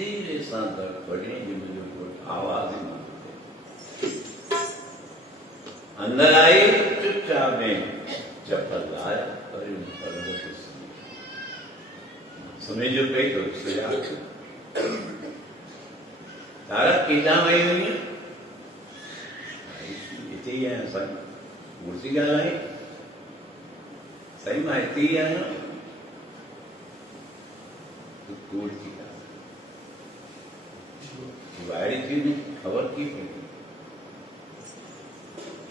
धीरे सां दर खोले मुंहिंजो घोट आवाज़ ई न अंदर आई चुपचाप में चप्पल लाया वरी पलंग ते सुम्ही जो पे तो सुया तारा केॾा वई हुई हिते ई आहियां साईं मूर्ति ॻाल्हाई साईं मां हिते ई आहियां तूं कूड़ थी वाइड़ी थी ख़बर की पई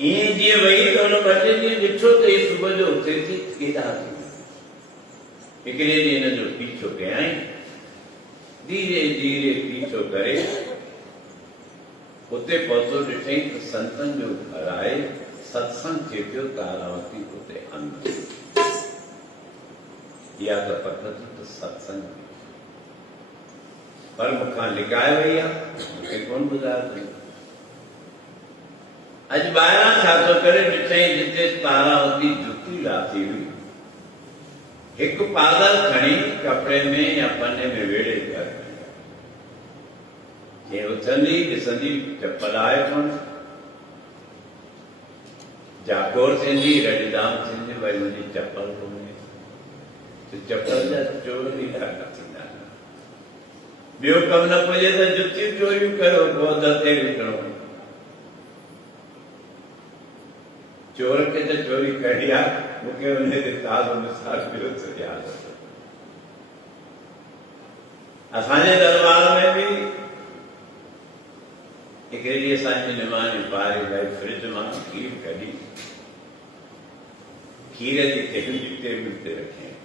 ईअं जीअं वई त हुन 2 ॾींहं ॾिठो त इहे सुबुह जो उथे थी केॾा थी हिकिड़े ॾींहुं हिन जो पीछो कयई धीरे धीरे पीछो करे उते पहुतो ॾिठई त संतनि जो घर आहे सत्संग थिए पियो तारावती उते अंदरि इहा त पक थी त सत्संग पर मूंखां लिकाए वई आहे मूंखे कोन ॿुधायो अथई अॼु ॿाहिरां छा थो करे ॾिठई जिते तारावती जुती लाथी हुई हिकु पागल खणी कपिड़े में या पने में वेड़े कर जे उथंदी ॾिसंदी चप्पल आहे कोन जागोर थींदी रड़ीदाम थींदी भई मुंहिंजी चप्पल कोन्हे त चप्पल जा चोर बि ॾाढा थींदा ॿियो कमु न पुॼे त जुतियूं चोरियूं कयो पोइ ते विकिणो चोर खे त चोरी करी आहे मूंखे उन ते ताज़ो मिसाल ॿियो थो यादि असांजे दरबार में बि हिकिड़े ॾींहुं असांजी निमाणी ॿाहिरि भई फ्रिज मां खीर कढी खीर जी टेबल ते रखियईं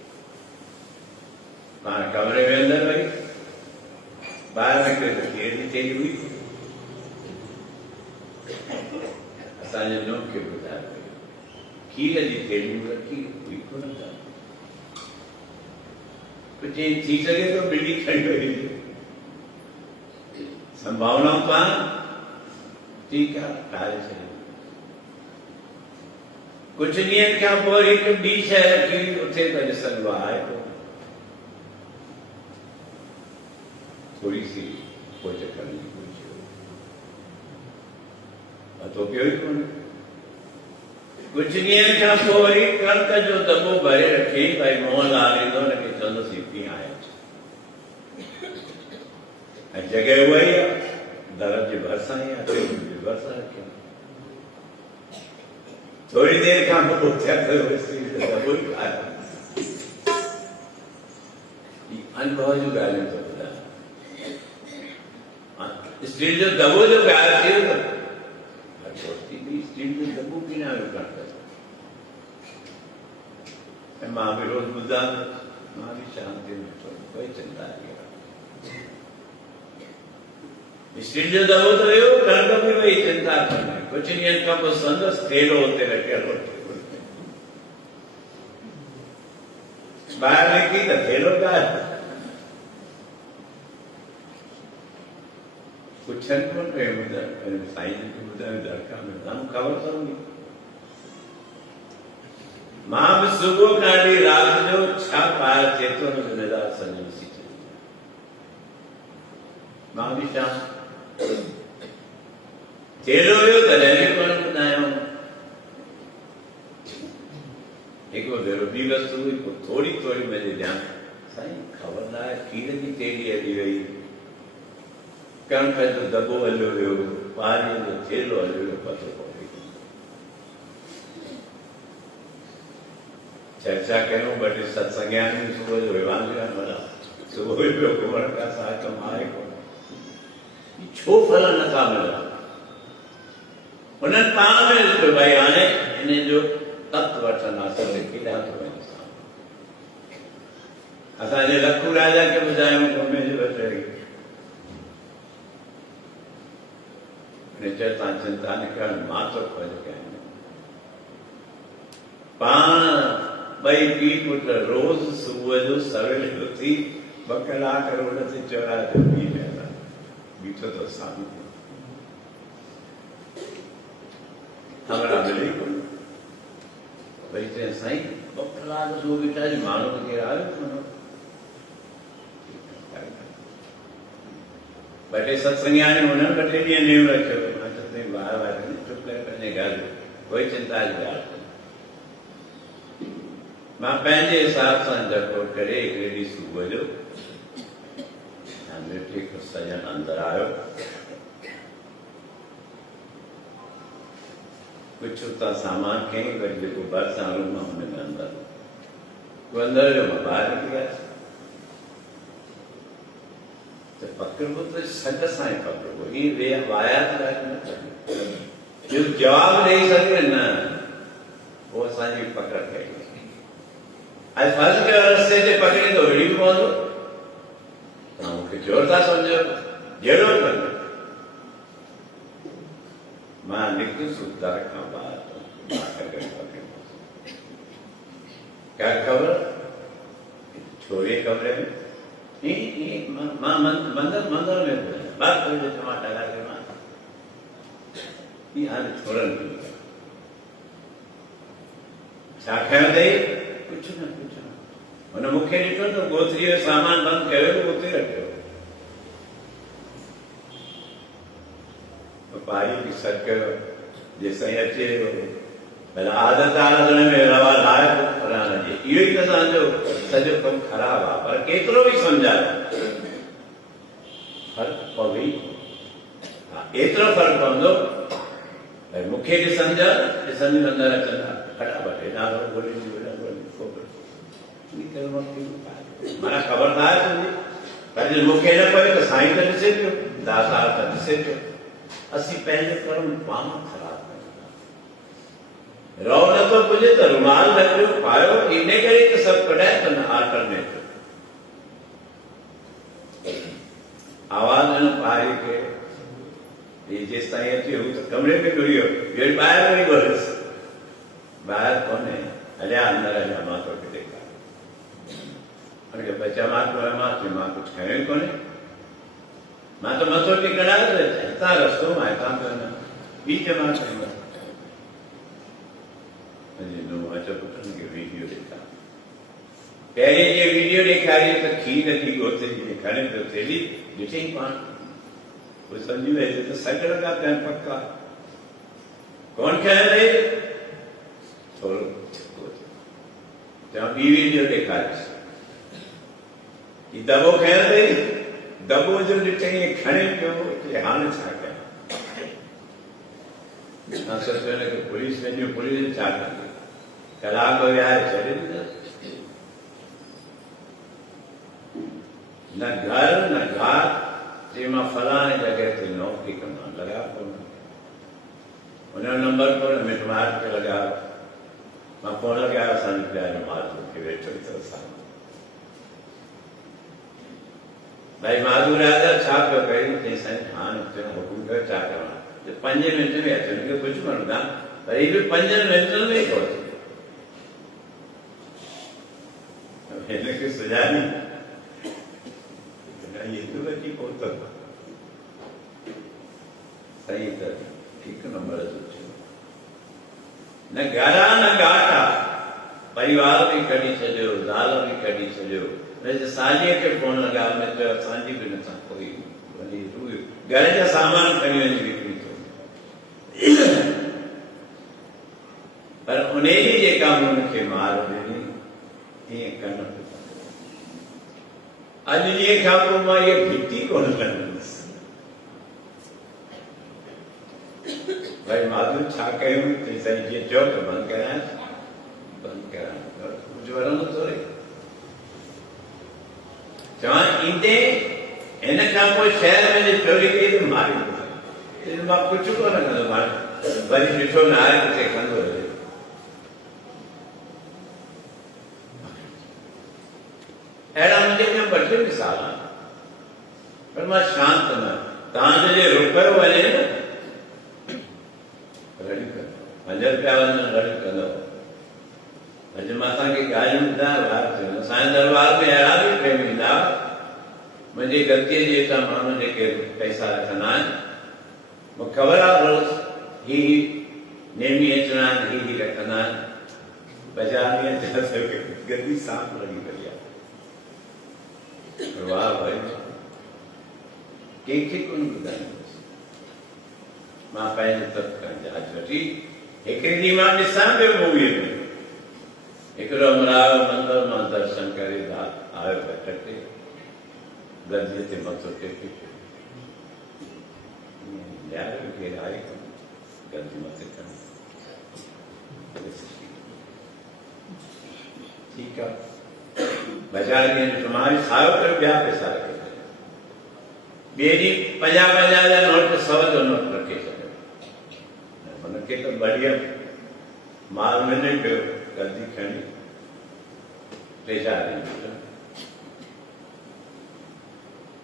पाण कमरे में अंदरि वई ॿाहिरि निकिरे त खीर जी थैली हुई असांजे नूंहं खे ॿुधायो खीर जी थैलियूं रखी हुई कोन चई थी सघे थो ॿिली खणी वई संभावनाऊं कान ठीकु आहे ठाहे छॾियो कुझु ॾींहंनि खां पोइ हिकु ॿी शइ रखी उथे त ॾिसंदो आहे थोरी सी पोइ करणी पतो पियो ई कोन कुझु ॾींहंनि खां पोइ वरी कणिक जो दॿो भरे रखी भई मोहनलाल ईंदो हुनखे चवंदोसीं कीअं आहे ऐं जॻह उहा ई आहे दर जे भरिसां ई आहे भरिसां रखियो थोरी देरि खां पोइ उथिया कयो दॿो ई खायो अनुभव जो ॻाल्हियूं थो ॿुधायां। स्टील जो दॿो जो ॻाल्हि थियो त दोस्ती बि स्टील जो दॿो बि न हुयो कणिक जो। ऐं मां बि रोज़ ॿुधां मां बि शांति में कोई चिंता नहीं। स्टील जो दॿो त हुयो, कणिक बि वई, चिंता कोन्हे। कुझु ॾींहंनि खां पोइ संदसि थेलो हुते रखियल हो। ॿाहिरि निकिती त थेलो ॻाल्हि पुछनि कोन पियो। साईं खे ॿुधायो दड़का में ख़बर पवंदी। मां बि सुबुह खां वठी राति जो छा ॿाहिरि थिए थो हुनजो नज़ारो सॼो ॾिसी छॾियो। मां बि शाम थेलो हुयो तॾहिं बि कोन ॿुधायो। हिकिड़ो भेरो ॿी वस्तु हुई, थोरी थोरी मुंहिंजे ध्यानु साईं ख़बर न आहे खीर जी तेली हली वई, कणिक जो दॿो हलियो वियो, पाणीअ जो थेलो हलियो वियो, पतो पवे। चर्चा कयूं ॿ टे सत्संगियानी सुबुह जो विवान सुबुह जो घुमण पिया सा कमाए कोन छो फल नथा मिलनि। उन्हनि पाण में ॾिठो भई हाणे इन जो तत्व वठंदासीं केॾा थो वञे। असांजे लखू राजा खे ॿुधायूं घुमे जो वठी चयो तव्हां चिंता न कयो, मां थो खोज कयां। पाण ॿई पीउ पुट रोज़ सुबुह जो सवेल उथी 2 कलाक रोड ते चौराहे ते बीठो तो साम्हूं हमरा मिली कोन। भई चई साईं 2 कलाक सुबुह बीठा जी माण्हू त केरु आयो कोन। ॿ टे सत्संगियानी हुननि 2 टे ॾींहं नीव रखियो। मां चयो साईं ॿाहिरि वाहिरि चुप करे पंहिंजे घर कोई चिंता जी ॻाल्हि कोन्हे। मां पंहिंजे हिसाब सां झटको करे हिकिड़े ॾींहुं सुबुह जो सॼण अंदरि आयो। कुझु उतां सामान खईं, वरी जेको भरिसां रूम हुन में अंदरि अंदरि जो मां ॿाहिरि निकिरी आयुसि। त पकड़बो त सॾ सां ई पकड़बो, ईअं वायात न करियो। जवाबु ॾेई सघे न, पोइ असांजी पकड़ कई। आज फर्ज़ कयो रस्ते ते पकड़ी तो विड़ी पवंदो। तव्हां मूंखे चोर था सम्झो, जहिड़ो कंदो। मां निकितुसि दर खां ॿाहिरि। क्या ख़बर छोरे कमरे में मां मंदर में बात करे टमाटा लागे मां हाणे छोड़नि छा खयो अथई? कुझु न कुझु न। हुन मूंखे ॾिठो त गोथरीअ जो सामान बंदि कयो उते रखियो। पाई बि सॾु कयो जेसिताईं अचे भला आदत रधण में रवा लाइ फलाण जी। इहो ई त असांजो सॼो कमु ख़राबु आहे। पर केतिरो बि सम्झायो फ़र्क़ु पवे ई। हा एतिरो फ़र्क़ु पवंदो भई मूंखे ॾिसंदा अंदरि अचंदा फटाफट हेॾां माना ख़बर न आहे तुंहिंजी। पर मूंखे न पियो त साईं त ॾिसे पियो, दाता त ॾिसे पियो। असीं पंहिंजो कर्म पाण ख़राबु कंदा। रओ नथो पुॼे त रुमाल रखियो पायो, इन करे त सभु कढाए त न आल्टरनेट आवाज़ न पाए के जेसिताईं अचे हू त कमरे में घुरी वियो, ॿाहिरि वरी ॻोल्हियोसि, ॿाहिरि कोन्हे। हलिया अंदरि हलिया, मां तोखे ॾेखारियो। बचा मां कुझु खयो ई कोन्हे। मां त मथो टेकण आयो हितां रस्तो मां हितां त न ॿी जमा कयूं। पुटनि खे वीडियो ॾेखार। पहिरीं जीअं वीडियो ॾेखारी त खीर थी गोथे खणे पियो थेली ॾिठई पाण, उहे सम्झी वई त सॾ लॻा पिया पका कोन खयो थोरो चवां ॿी वीडियो ॾेखारियोसि। दॿो खयो अथई, दॿो जो ॾिठई खणे पियो, हाणे छा कयां? मां सोचियो हिनखे पुलिस वेंदियूं, पुलिस छा कंदी? कलाक विहारे छॾे ॾींदा। न घर न घाट जे मां फलाणे जगह ते नौकरी कंदा लॻा कोन उन नंबर पर मिट मार के लॻा मां फोन लॻायो असांजे प्यारे माधू खे वेठो ई अथव साम्हूं भाई माधू राजा छा पियो कयूं चई साईं हाणे चयो हुकुम कयो छा करणो 5 मिंट में अचो इनखे कुझु माण्हू पर ये भी 5 मिनटनि में ई पहुची हिनखे सुञाणी ये तो लगी पहुतो सही त हिकु नंबर सोचियो न घरा न घाटा परिवार बि कढी छॾियो ज़ाल बि कढी छॾियो साॼे खे फोन लॻायो न चयो असांजी बि नथा कोई वञी घर जा सामान खणी वञी विकिणी थो पर उन जी जेका हुनखे मार ॾिनी ईअं कन अॼु ॾींहं खां पोइ मां इहा भिटी कोन कंदुसि भाई माधू छा कयूं चई साईं जीअं चओ त बंदि करायां कुझु वणंदो थोरे चवां ईंदे हिन खां पोइ शहर में जे चोरी कई त मारी मां कुझु कोन कंदो वरी ॾिठो न आहे किथे कंदो रहे अहिड़ा मुंहिंजे में 2 मिसाल आहिनि पर मां शांत न तव्हांजो जे रुपयो वञे न रड़ी कंदो 5 रुपया वञनि रड़ी कंदो अॼु मां तव्हांखे ॻाल्हियूं ॿुधायां असांजे दरबार में अहिड़ा बि प्रेमी ईंदा मुंहिंजी गलतीअ जे हेठां माण्हू जेके पैसा रखंदा आहिनि मूंखे ख़बर आहे रोज़ ही नेमी अचणा आहिनि ही रखंदा आहिनि बाज़ार में गद्दी साफ़ लॻी पई आहे वाह भाई कंहिंखे कोन ॿुधाईंदुसि मां पंहिंजे तरफ़ खां जांच वठी हिकिड़े ॾींहुं मां ॾिसां पियो मूवीअ में हिकिड़ो अमराव मंदर मां दर्शन करे आयो भट ते गद्दीअ ते मथो टेके केरु आहे गद्दी मथे खणी ठीकु आहे बाज़ार में तुम्हारी सायो कर ॿिया पैसा रखे छॾियो ॿिए ॾींहुं 50 जा नोट 100 जो नोट रखे छॾियो हुनखे त बढ़िया माल मिले पियो गद्दी खणी 3-4 ॾींहं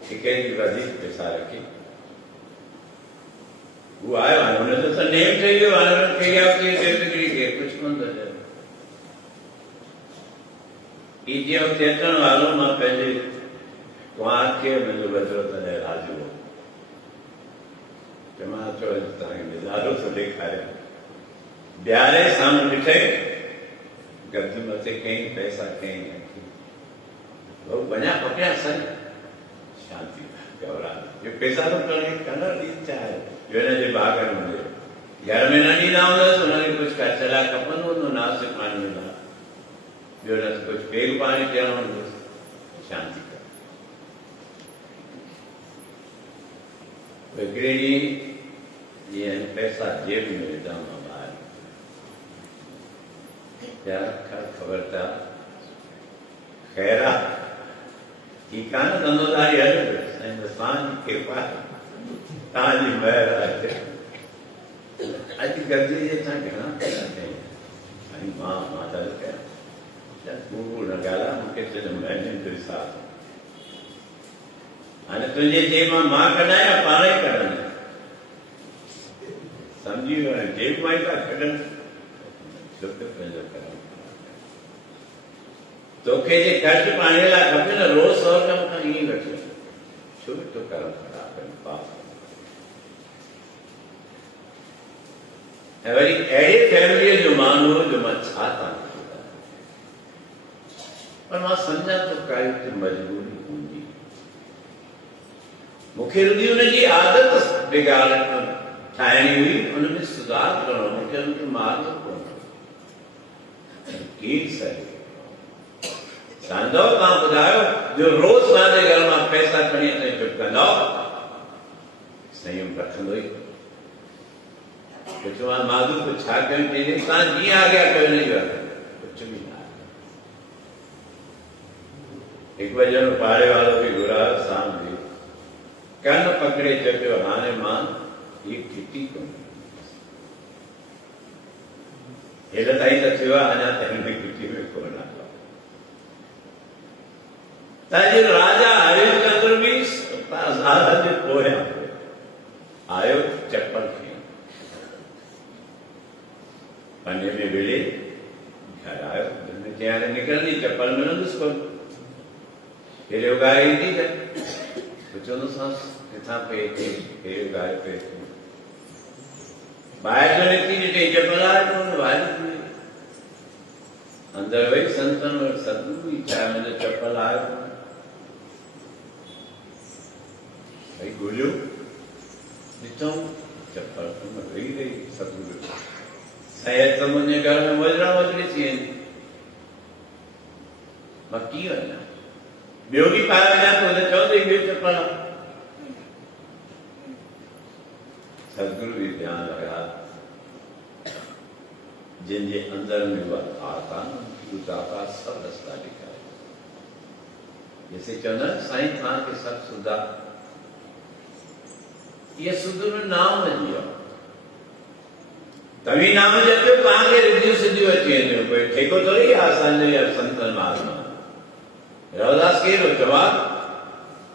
हिकु ॾींहुं वधीक पैसा रखी वो आयो हाणे हुन त नेम ठही वियो हाणे हुनखे कुझु कोन थो चए जीअं हुते अचण वारो मां पंहिंजे कुंवार खे मुंहिंजो बदिलो तॾहिं राज़ी हो त मां चयो तव्हांखे नज़ारो थो ॾेखारियां ॿियारे साम्हूं ॾिठे गद्दी मथे कई पैसा कई भाऊ वञा पकड़िया साईं शांती घबरा ये पैसा तो कलर ॾींदा आहे जो हिनजे बाग़ में हूंदो घर में न ॾींदा हूंदसि हुनखे कुझु खर्चला खपंदो हूंदो नासिक पाणी हूंदा ॿियो न कुझु पेर पाणी ॾियणो हूंदुसि शांती कर हिकिड़े ॾींहुं जीअं पैसा जेब में विधा मां ॿाहिरि ख़बर था ख़ैर आहे ठीकु आहे न धंधोदारी हले साईं तव्हांजी कृपा तव्हांजी महिर आहे अॼु गद्दी जे तव्हां घणा पैसा कया साईं मां दर कया तूं न ॻाल्हाए मूंखे तुंहिंजो महीने जो हिसाब हाणे तुंहिंजे जेब मां कढां या पाण ई कढनि सम्झी वियो हाणे जेब मां ई था कढनि छो त पंहिंजो करणु तोखे जे ख़र्च पाणी लाइ खपे न रोज़ 100 रुपया मूंखां ईअं वठी छो तो करणु ख़राब कनि पाप ऐं वरी अहिड़ी फैमिलीअ जो माण्हू जो मां छा तव्हांखे पर मां सम्झां थो काई त मजबूरी हूंदी मूंखे रुॻी हुनजी आदत बिगाड़ ठाहिणी हुई हुनमें सुधार करणो मूंखे हुनखे मारियो कोन केरु सही चाहींदव तव्हां ॿुधायो जो रोज़ तव्हांजे घर मां पैसा खणी अचे चुप कंदव संयम रखंदो ई कुझु मां माधू को छा कयूं चईंदे तव्हां जीअं आज्ञा कयो न कुझु बि न एक वजन पाड़े वालों की गुरा शाम दी कन पकड़े चपियो हाने मान ये किटी को हेला ताई तथिवा आना तहने किटी में कोना ताजे राजा हरिश्चंद्र भी सारा जो कोया आयो चप्पल थी पन्ने में बेले घर आयो दिन में त्यारे निकल दी चप्पल में न उसको फिर वो गाय दी है तो चलो सांस कितना पे थी फिर गाय पे थी बाहर जो लेती नहीं चप्पल आए तो उन्हें बाहर थी अंदर वही संतन और सदगुरु ही चाहे मैंने चप्पल आए भाई गोलू नितम चप्पल तो मैं रही सदगुरु शायद तो मुझे घर में मजरा मजरी थी बाकी है ना ब्योगी पाया गया तो उन्हें चौदह ही चप्पल सदगुरु भी ध्यान लगा जिनके अंदर में वह आता उतारता सब रास्ता लिखा है जैसे चंद्र साईं खान के सब सुधा ये सुधु में नाम न दिया तभी नाम जपे कहाँ के रिद्धि सिद्धि बची है कोई ठेको तो नहीं आसान नहीं अब संतन महात्मा रविदास के जवाब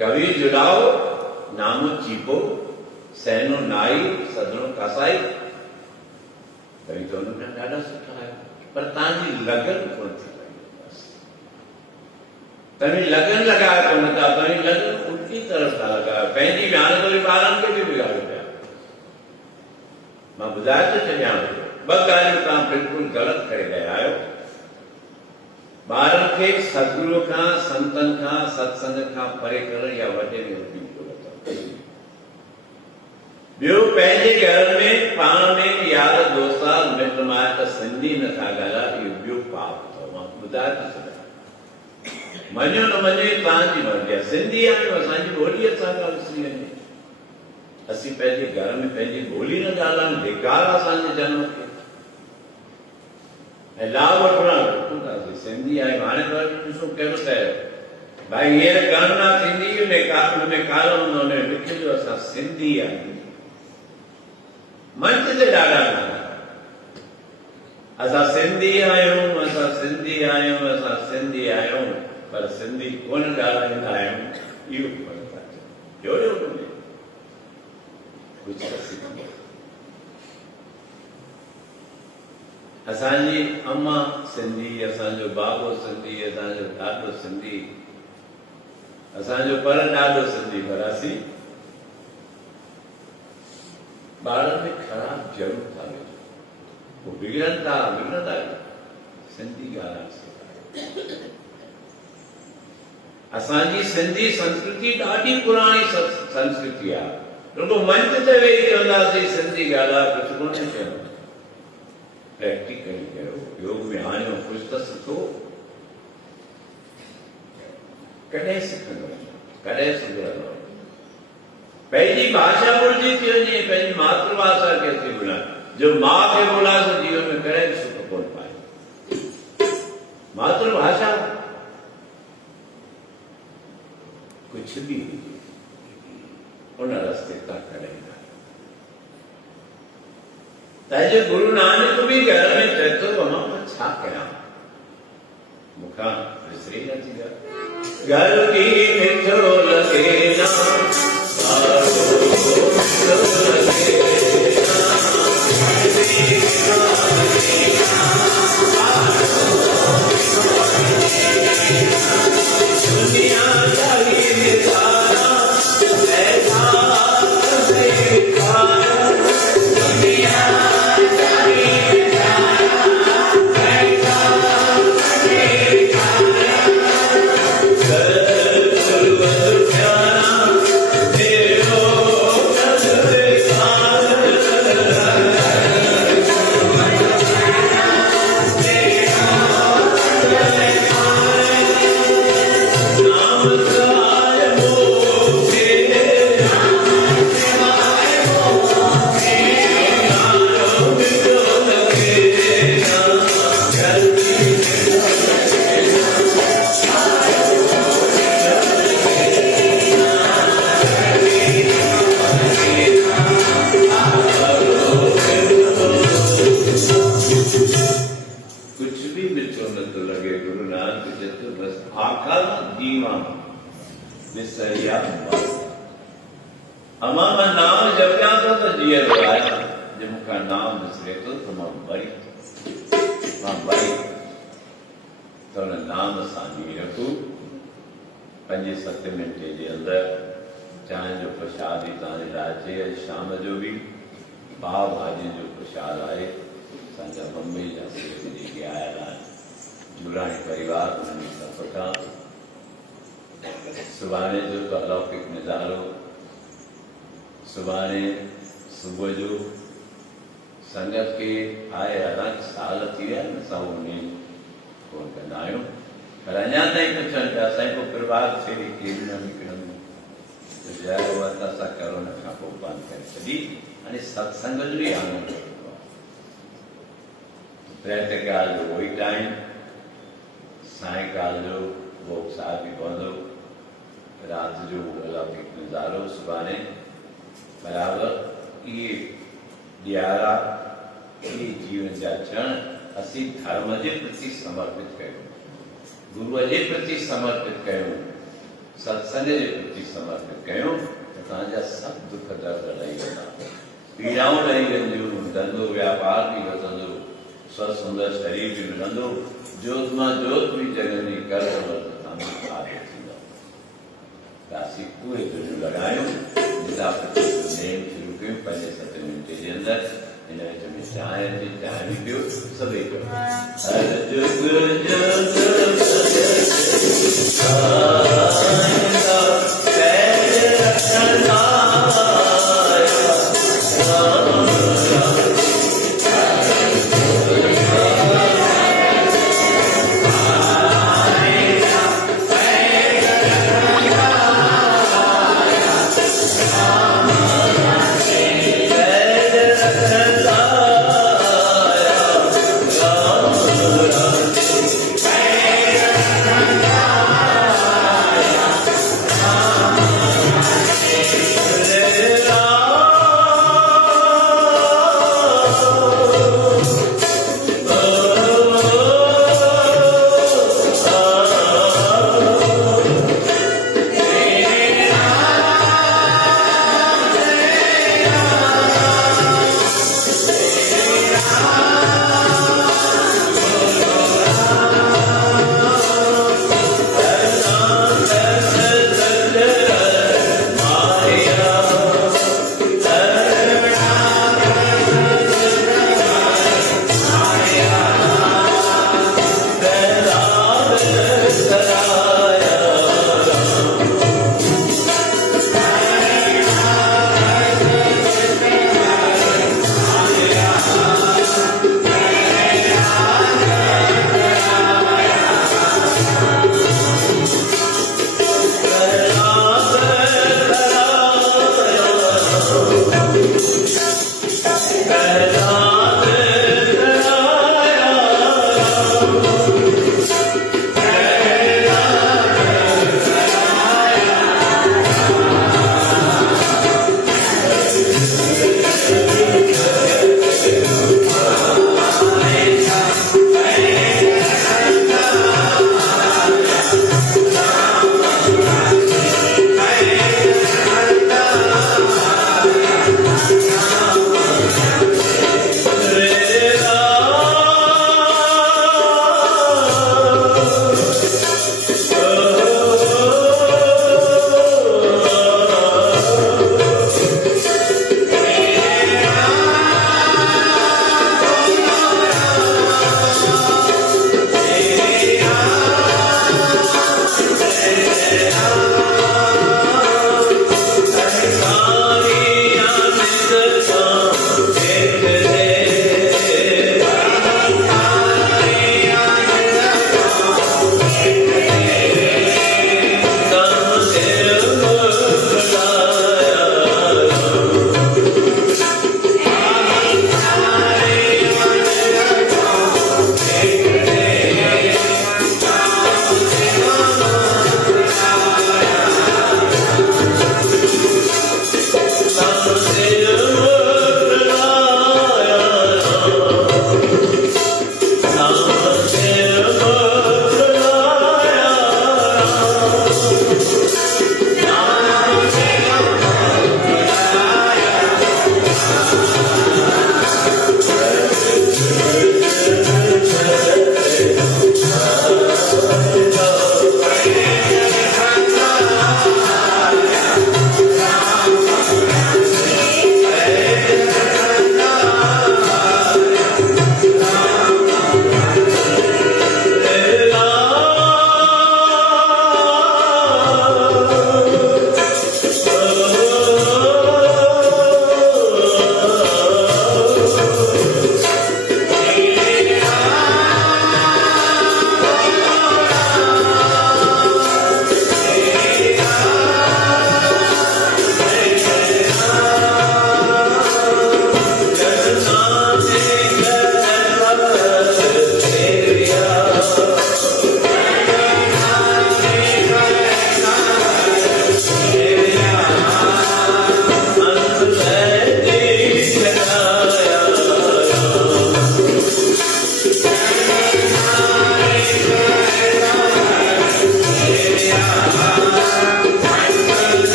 कवि जुड़ाओ नामो चीपो सहनो नाई सदनो कसाई कवि तो उन्होंने ॾाढा सुठा है पर तव्हांजी लगन कोन थी तव्हीं लगन लगाए कोन था तव्हीं लगन उल्टी तरफ़ था लगायो पंहिंजी ॼाण वरी ॿारनि खे बि बिगाड़ो पिया मां ॿुधाए थो छॾियां ॿ ॻाल्हियूं तव्हां बिल्कुलु ग़लति करे रहिया आहियो ॿारनि खे सतगुरू खां संतनि खां सत्संग खां परे करण या वॾे में वॾी ज़रूरत आहे ॿियो पंहिंजे घर में पाण में यार दोस्त मिट माइट सिंधी नथा ॻाल्हाए इहो ॿियो पाप अथव मां ॿुधाए थो छॾियां मञो न मञो तव्हांजी मर्ज़ी आहे सिंधी आहियूं असांजी ॿोली असांखे विसरी वञे असीं पंहिंजे घर में पंहिंजी ॿोली न ॻाल्हायूं बेकार असांजे जनम खे ऐं लाभ वठणा वठूंदासीं सिंधी आहियूं हाणे त ॾिसो कहिड़ो कयो भाई हींअर गणना थींदी हुन में कालो हूंदो हुन में लिखिजो असां सिंधी आहियूं मंच ते ॾाढा गाना असां सिंधी आहियूं असां सिंधी आहियूं असां सिंधी आहियूं पर सिंधी कोन ॻाल्हाईंदा आहियूं इहो फर्क़ु आहे जहिड़ो हुनमें कुझु त सिखो असांजी अम्मा सिंधी असांजो बाबो सिंधी असांजो ॾाॾो सिंधी असांजो पर ॾाढो सिंधी पर असीं ॿारनि में ख़राब ज़रूरु था विझो पोइ बिगड़ंदा सिंधी ॻाल्हाइण सेखारियो असांजी सिंधी संस्कृति ॾाढी पुराणी संस्कृति आहे रुगो मंच ते वेही चवंदासीं सिंधी ॻाल्हाए कुझु कोन चवंदो प्रैक्टिकली कयो योग में आणियो कुझु त सिखो कॾहिं सिखंदो कॾहिं सुधरंदो पंहिंजी भाषा भुलिजी थी वञे पंहिंजी मातृभाषा खे थी भुलाए जो मां खे भुलाए तो जीवन में कॾहिं बि सुख कोन पाए मातृभाषा कुछ भी उन रस्ते तां कॾहिं न तंहिंजो गुरु नानक बि घर में चए थो मां छा कयां मूंखां विसरी नथी घर की मिठो लगे ना अमा मैं नाम जपिया तो जीअर आया जे मूंखां नाम विसरे थो त मां मरी त हुन नाम सां ॾींहुं रखूं 5-7 मिंटे जे अंदरि चांहि जो प्रसाद ई तव्हांजे लाइ अचे शाम जो बि पाव भाॼी जो प्रसाद आहे असांजा मम्मी जा सेठ जेके आयल आहिनि झूराणी परिवार उन्हनि जी तरफ़ खां सुभाणे जो त अलौकिक नज़ारो सुभाणे सुबुह जो संगत के आए अलॻि साल थी विया आहिनि असां उन फोन कंदा आहियूं पर अञा ताईं पुछनि पिया असांजी को प्रभात फेरी कहिड़ी न निकिरंदी त जय उहा त असां करोना खां पोइ बंदि करे छॾी हाणे सत्संग जो ई आनंद वठिबो आहे प्रातःकाल जो उहो ई टाइम सायंकाल जो भोग साहिब बि पवंदो राति जो अलौकिक नज़ारो सुभाणे बराबरि इहे ॾियारा इहे जीवन जा क्षण असीं धर्म जे प्रति समर्पित कयूं गुरूअ जे प्रति समर्पित कयूं सत्संग जे प्रति समर्पित कयूं त तव्हांजा सभु दुख दर्द लही वेंदा पीड़ाऊं लही वेंदियूं धंधो वापार बि वधंदो स्वस्थ सुंदर शरीर बि मिलंदो जोत मां जोत बि जगंदी कर थींदो त असीं उहे दुनियूं लॻायूं जिता नेम शुरू कयूं 5-7 मिंटे जे अंदरि हिन विच में चांहि बि पियो सभई पियो हर जुग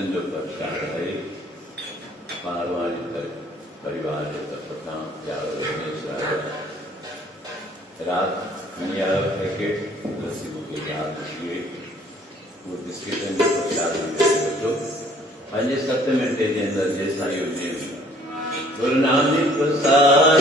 कृष्ण जो प्रचार है पार्वाणी परिवार पटना रात पैकेट लस्सी के याद रखिए वो बिस्किट जो प्रचार जो 5-7 मिनट के अंदर जैसा योजना गुरु नानक प्रसाद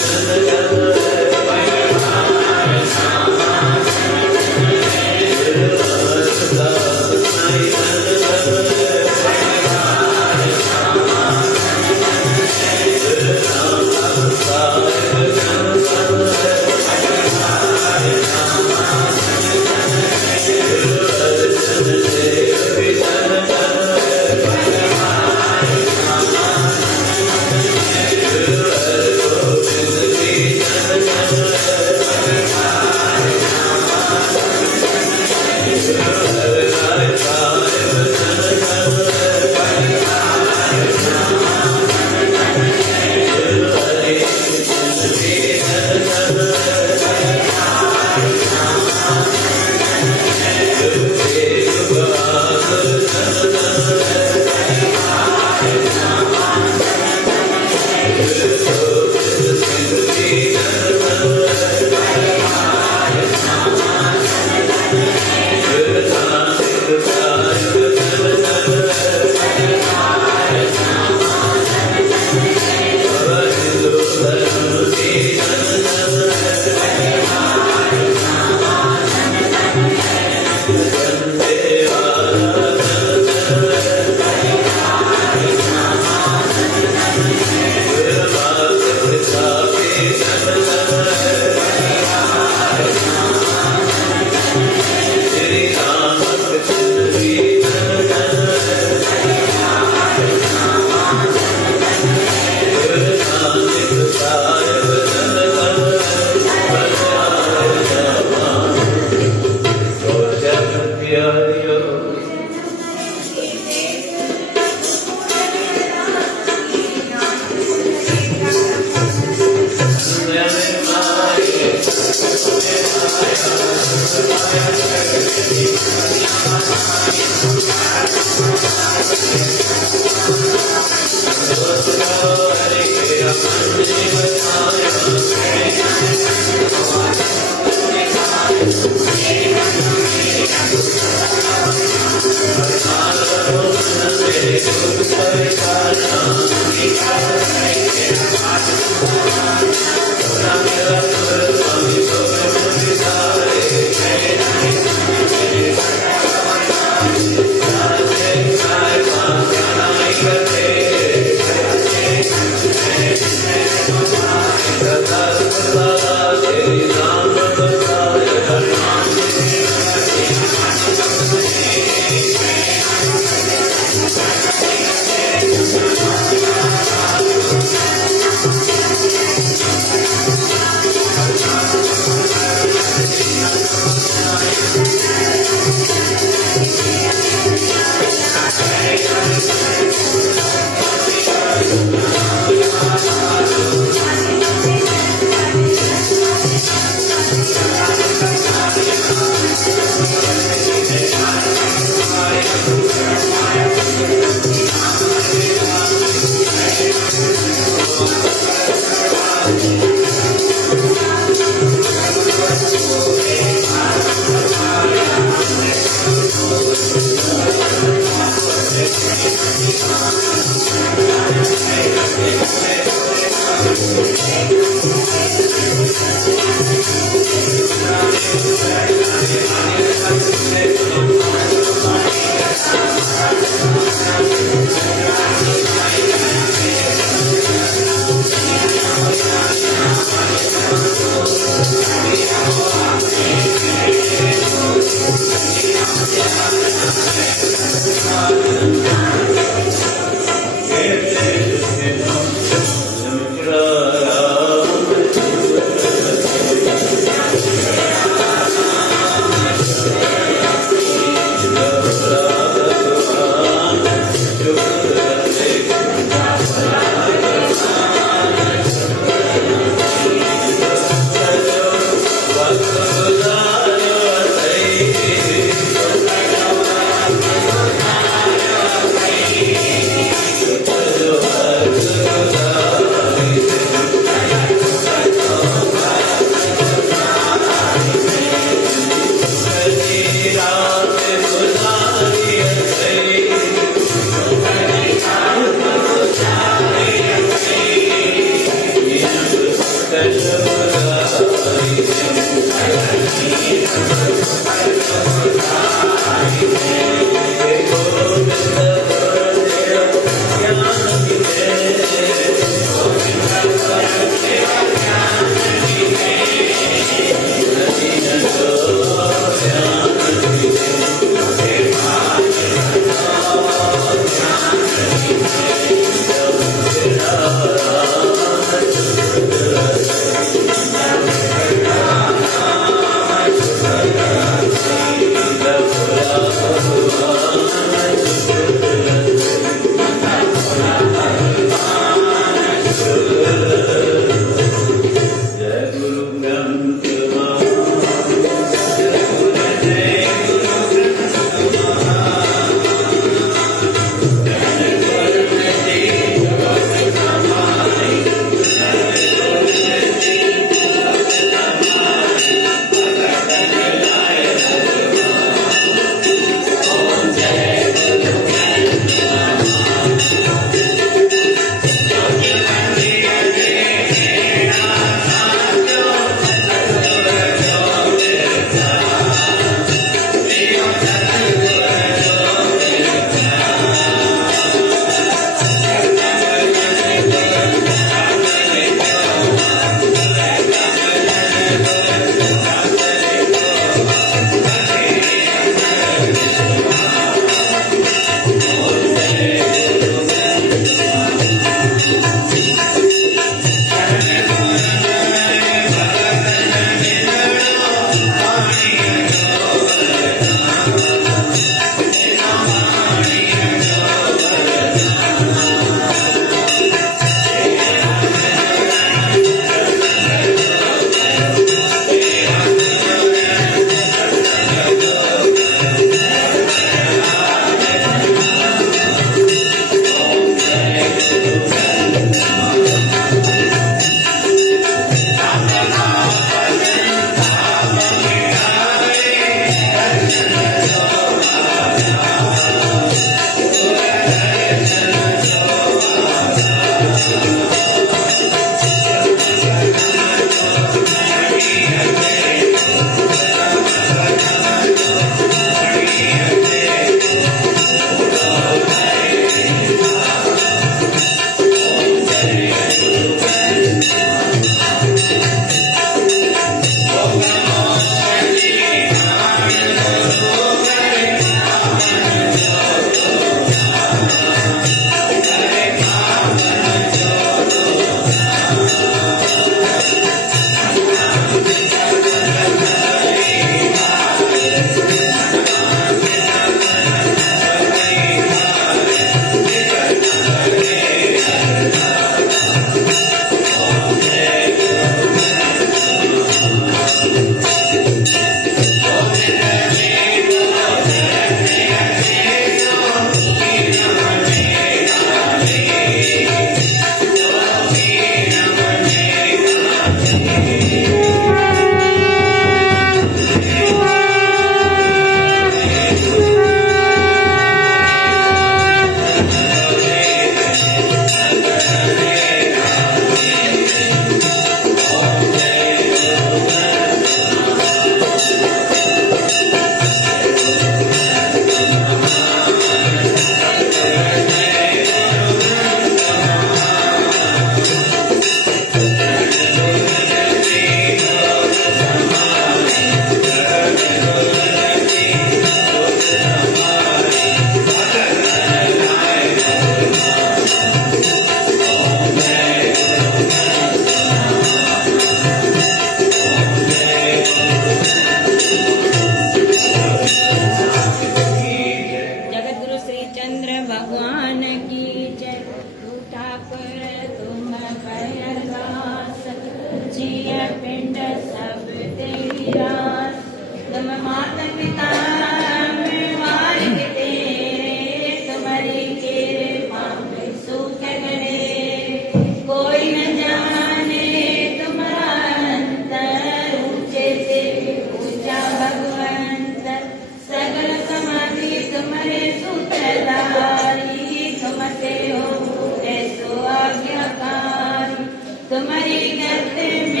तुम्हारी गत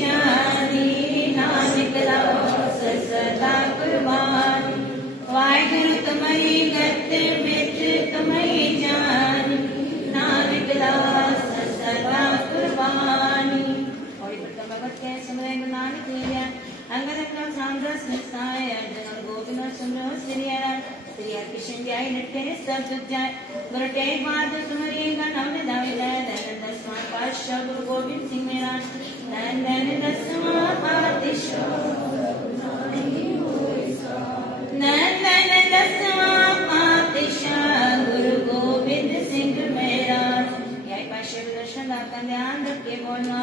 जानी नानक दास सदा कुर्बानी वाहिगुरु तुम्हारी गत बिच तुम्हारी जानी नानक दास सदा कुर्बानी। और भगवत के समय नानक लिया अंगद का सांद्रस निसाय अर्जुन और गोविंद सुनो श्री कृष्ण जाय नटे सब जाय गुरु तेग बहादुर तुम्हारी का नाम दावे दसवां पातशाह गुरु गोविंद सिंह मेरा नंदन दसवां पातशाह नंदन दसवां पातशाह गुरु गोविंद सिंह मेरा। यही पातशाह दर्शन दाता ध्यान रख के बोलना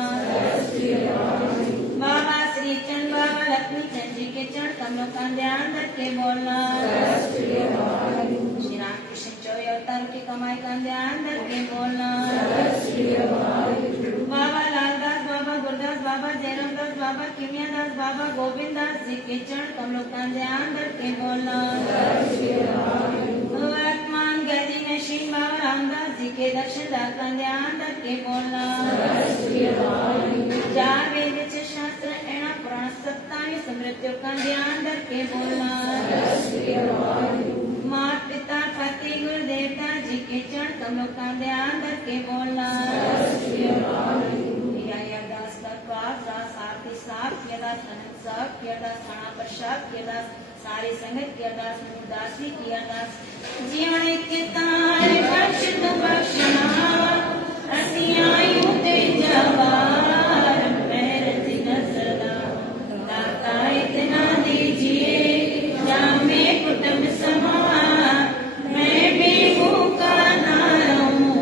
बाबा श्री चंद बाबा लक्ष्मी चंद जी के चरण कमलों का ध्यान रख के बोलना श्री राम कृष्ण चौबे अवतार की कमाई का ध्यान रख के बोलना बाबा लालदास बाबा गुरदास बाबा जयराम दास बाबा किमिया दास बाबा गोविंद दास जी के चरण कमलों का ध्यान रख के बोलना वर्तमान गदी में श्री बाबा रामदास जी के दक्षिण दास का ध्यान रख के बोलना चार वेद शास्त्र एना पुराण 27 स्मृतियों का ध्यान रख के बोलना माता पिता पति गुरु देवता जी के चरण कमलों का ध्यान रख के बोलना दास का दास आरती साफ किया दास अनंत साफ किया दास खाना प्रसाद किया दास सारी संगत किया दास दासी किया दास जीवन के तारे बख्श तो बख्शना असिया युद्ध जवार मेरे सदा दाता इतना दीजिए जामे कुटुंब समान मैं भी भूखा ना रहूं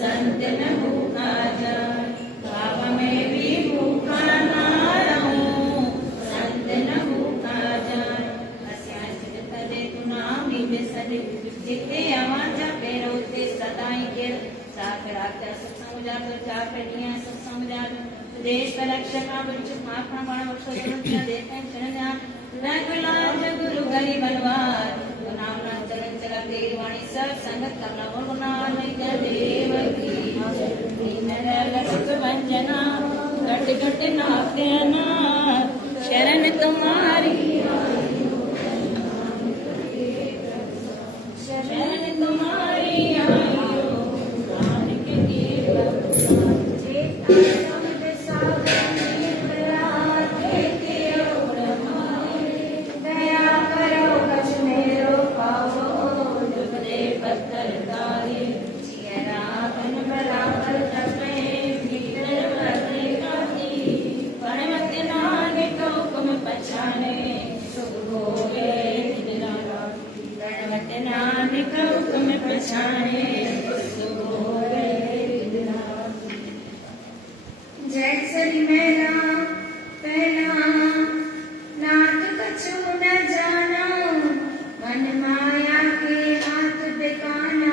संत न भूखा जाए बाबा मैं भी भूखा ना रहूं संत न भूखा जाए अस्या सिद्ध दे तू नाम निज सदे जिते आवाजा पेरोते सदाई के साथ राजा सत्संग जा तो चार पेटियां सत्संग जा देश का रक्षक बच्चों माफना बड़ा बख्शो जन्म देते हैं चरण ध्यान रघुलाल गुरु गरीब बनवार नाम नाम चलन चला तेरी वाणी सब संगत करना गुना नहीं कर देव की दीन लक्ष्य वंजना घट घट नाथना शरण तुम्हारी शरण तुम्हारी आयो नानक के जैसरी मेला पहला नाथ कछु न जाना मन माया के हाथ बिकाना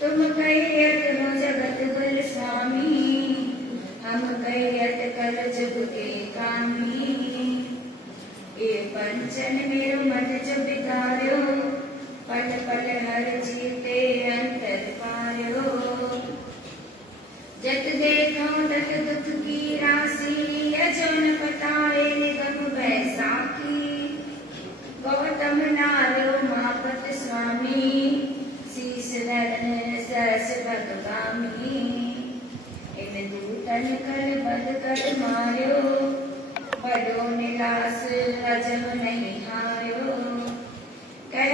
तुम कैयत हो जगत बल स्वामी हम कैयत कल जग के कामी ये पंचन मेरो मन जो बिगाड़ो पल पल हर जीते अंतर पारो जत देखो तत दुख की राशि अजन पताए निगम बैसाखी गौतम नारो मापत स्वामी शीस धरन सरस भगवामी इन दूतन कल बद कर मारो बड़ो निलास अजम नहीं हारो कह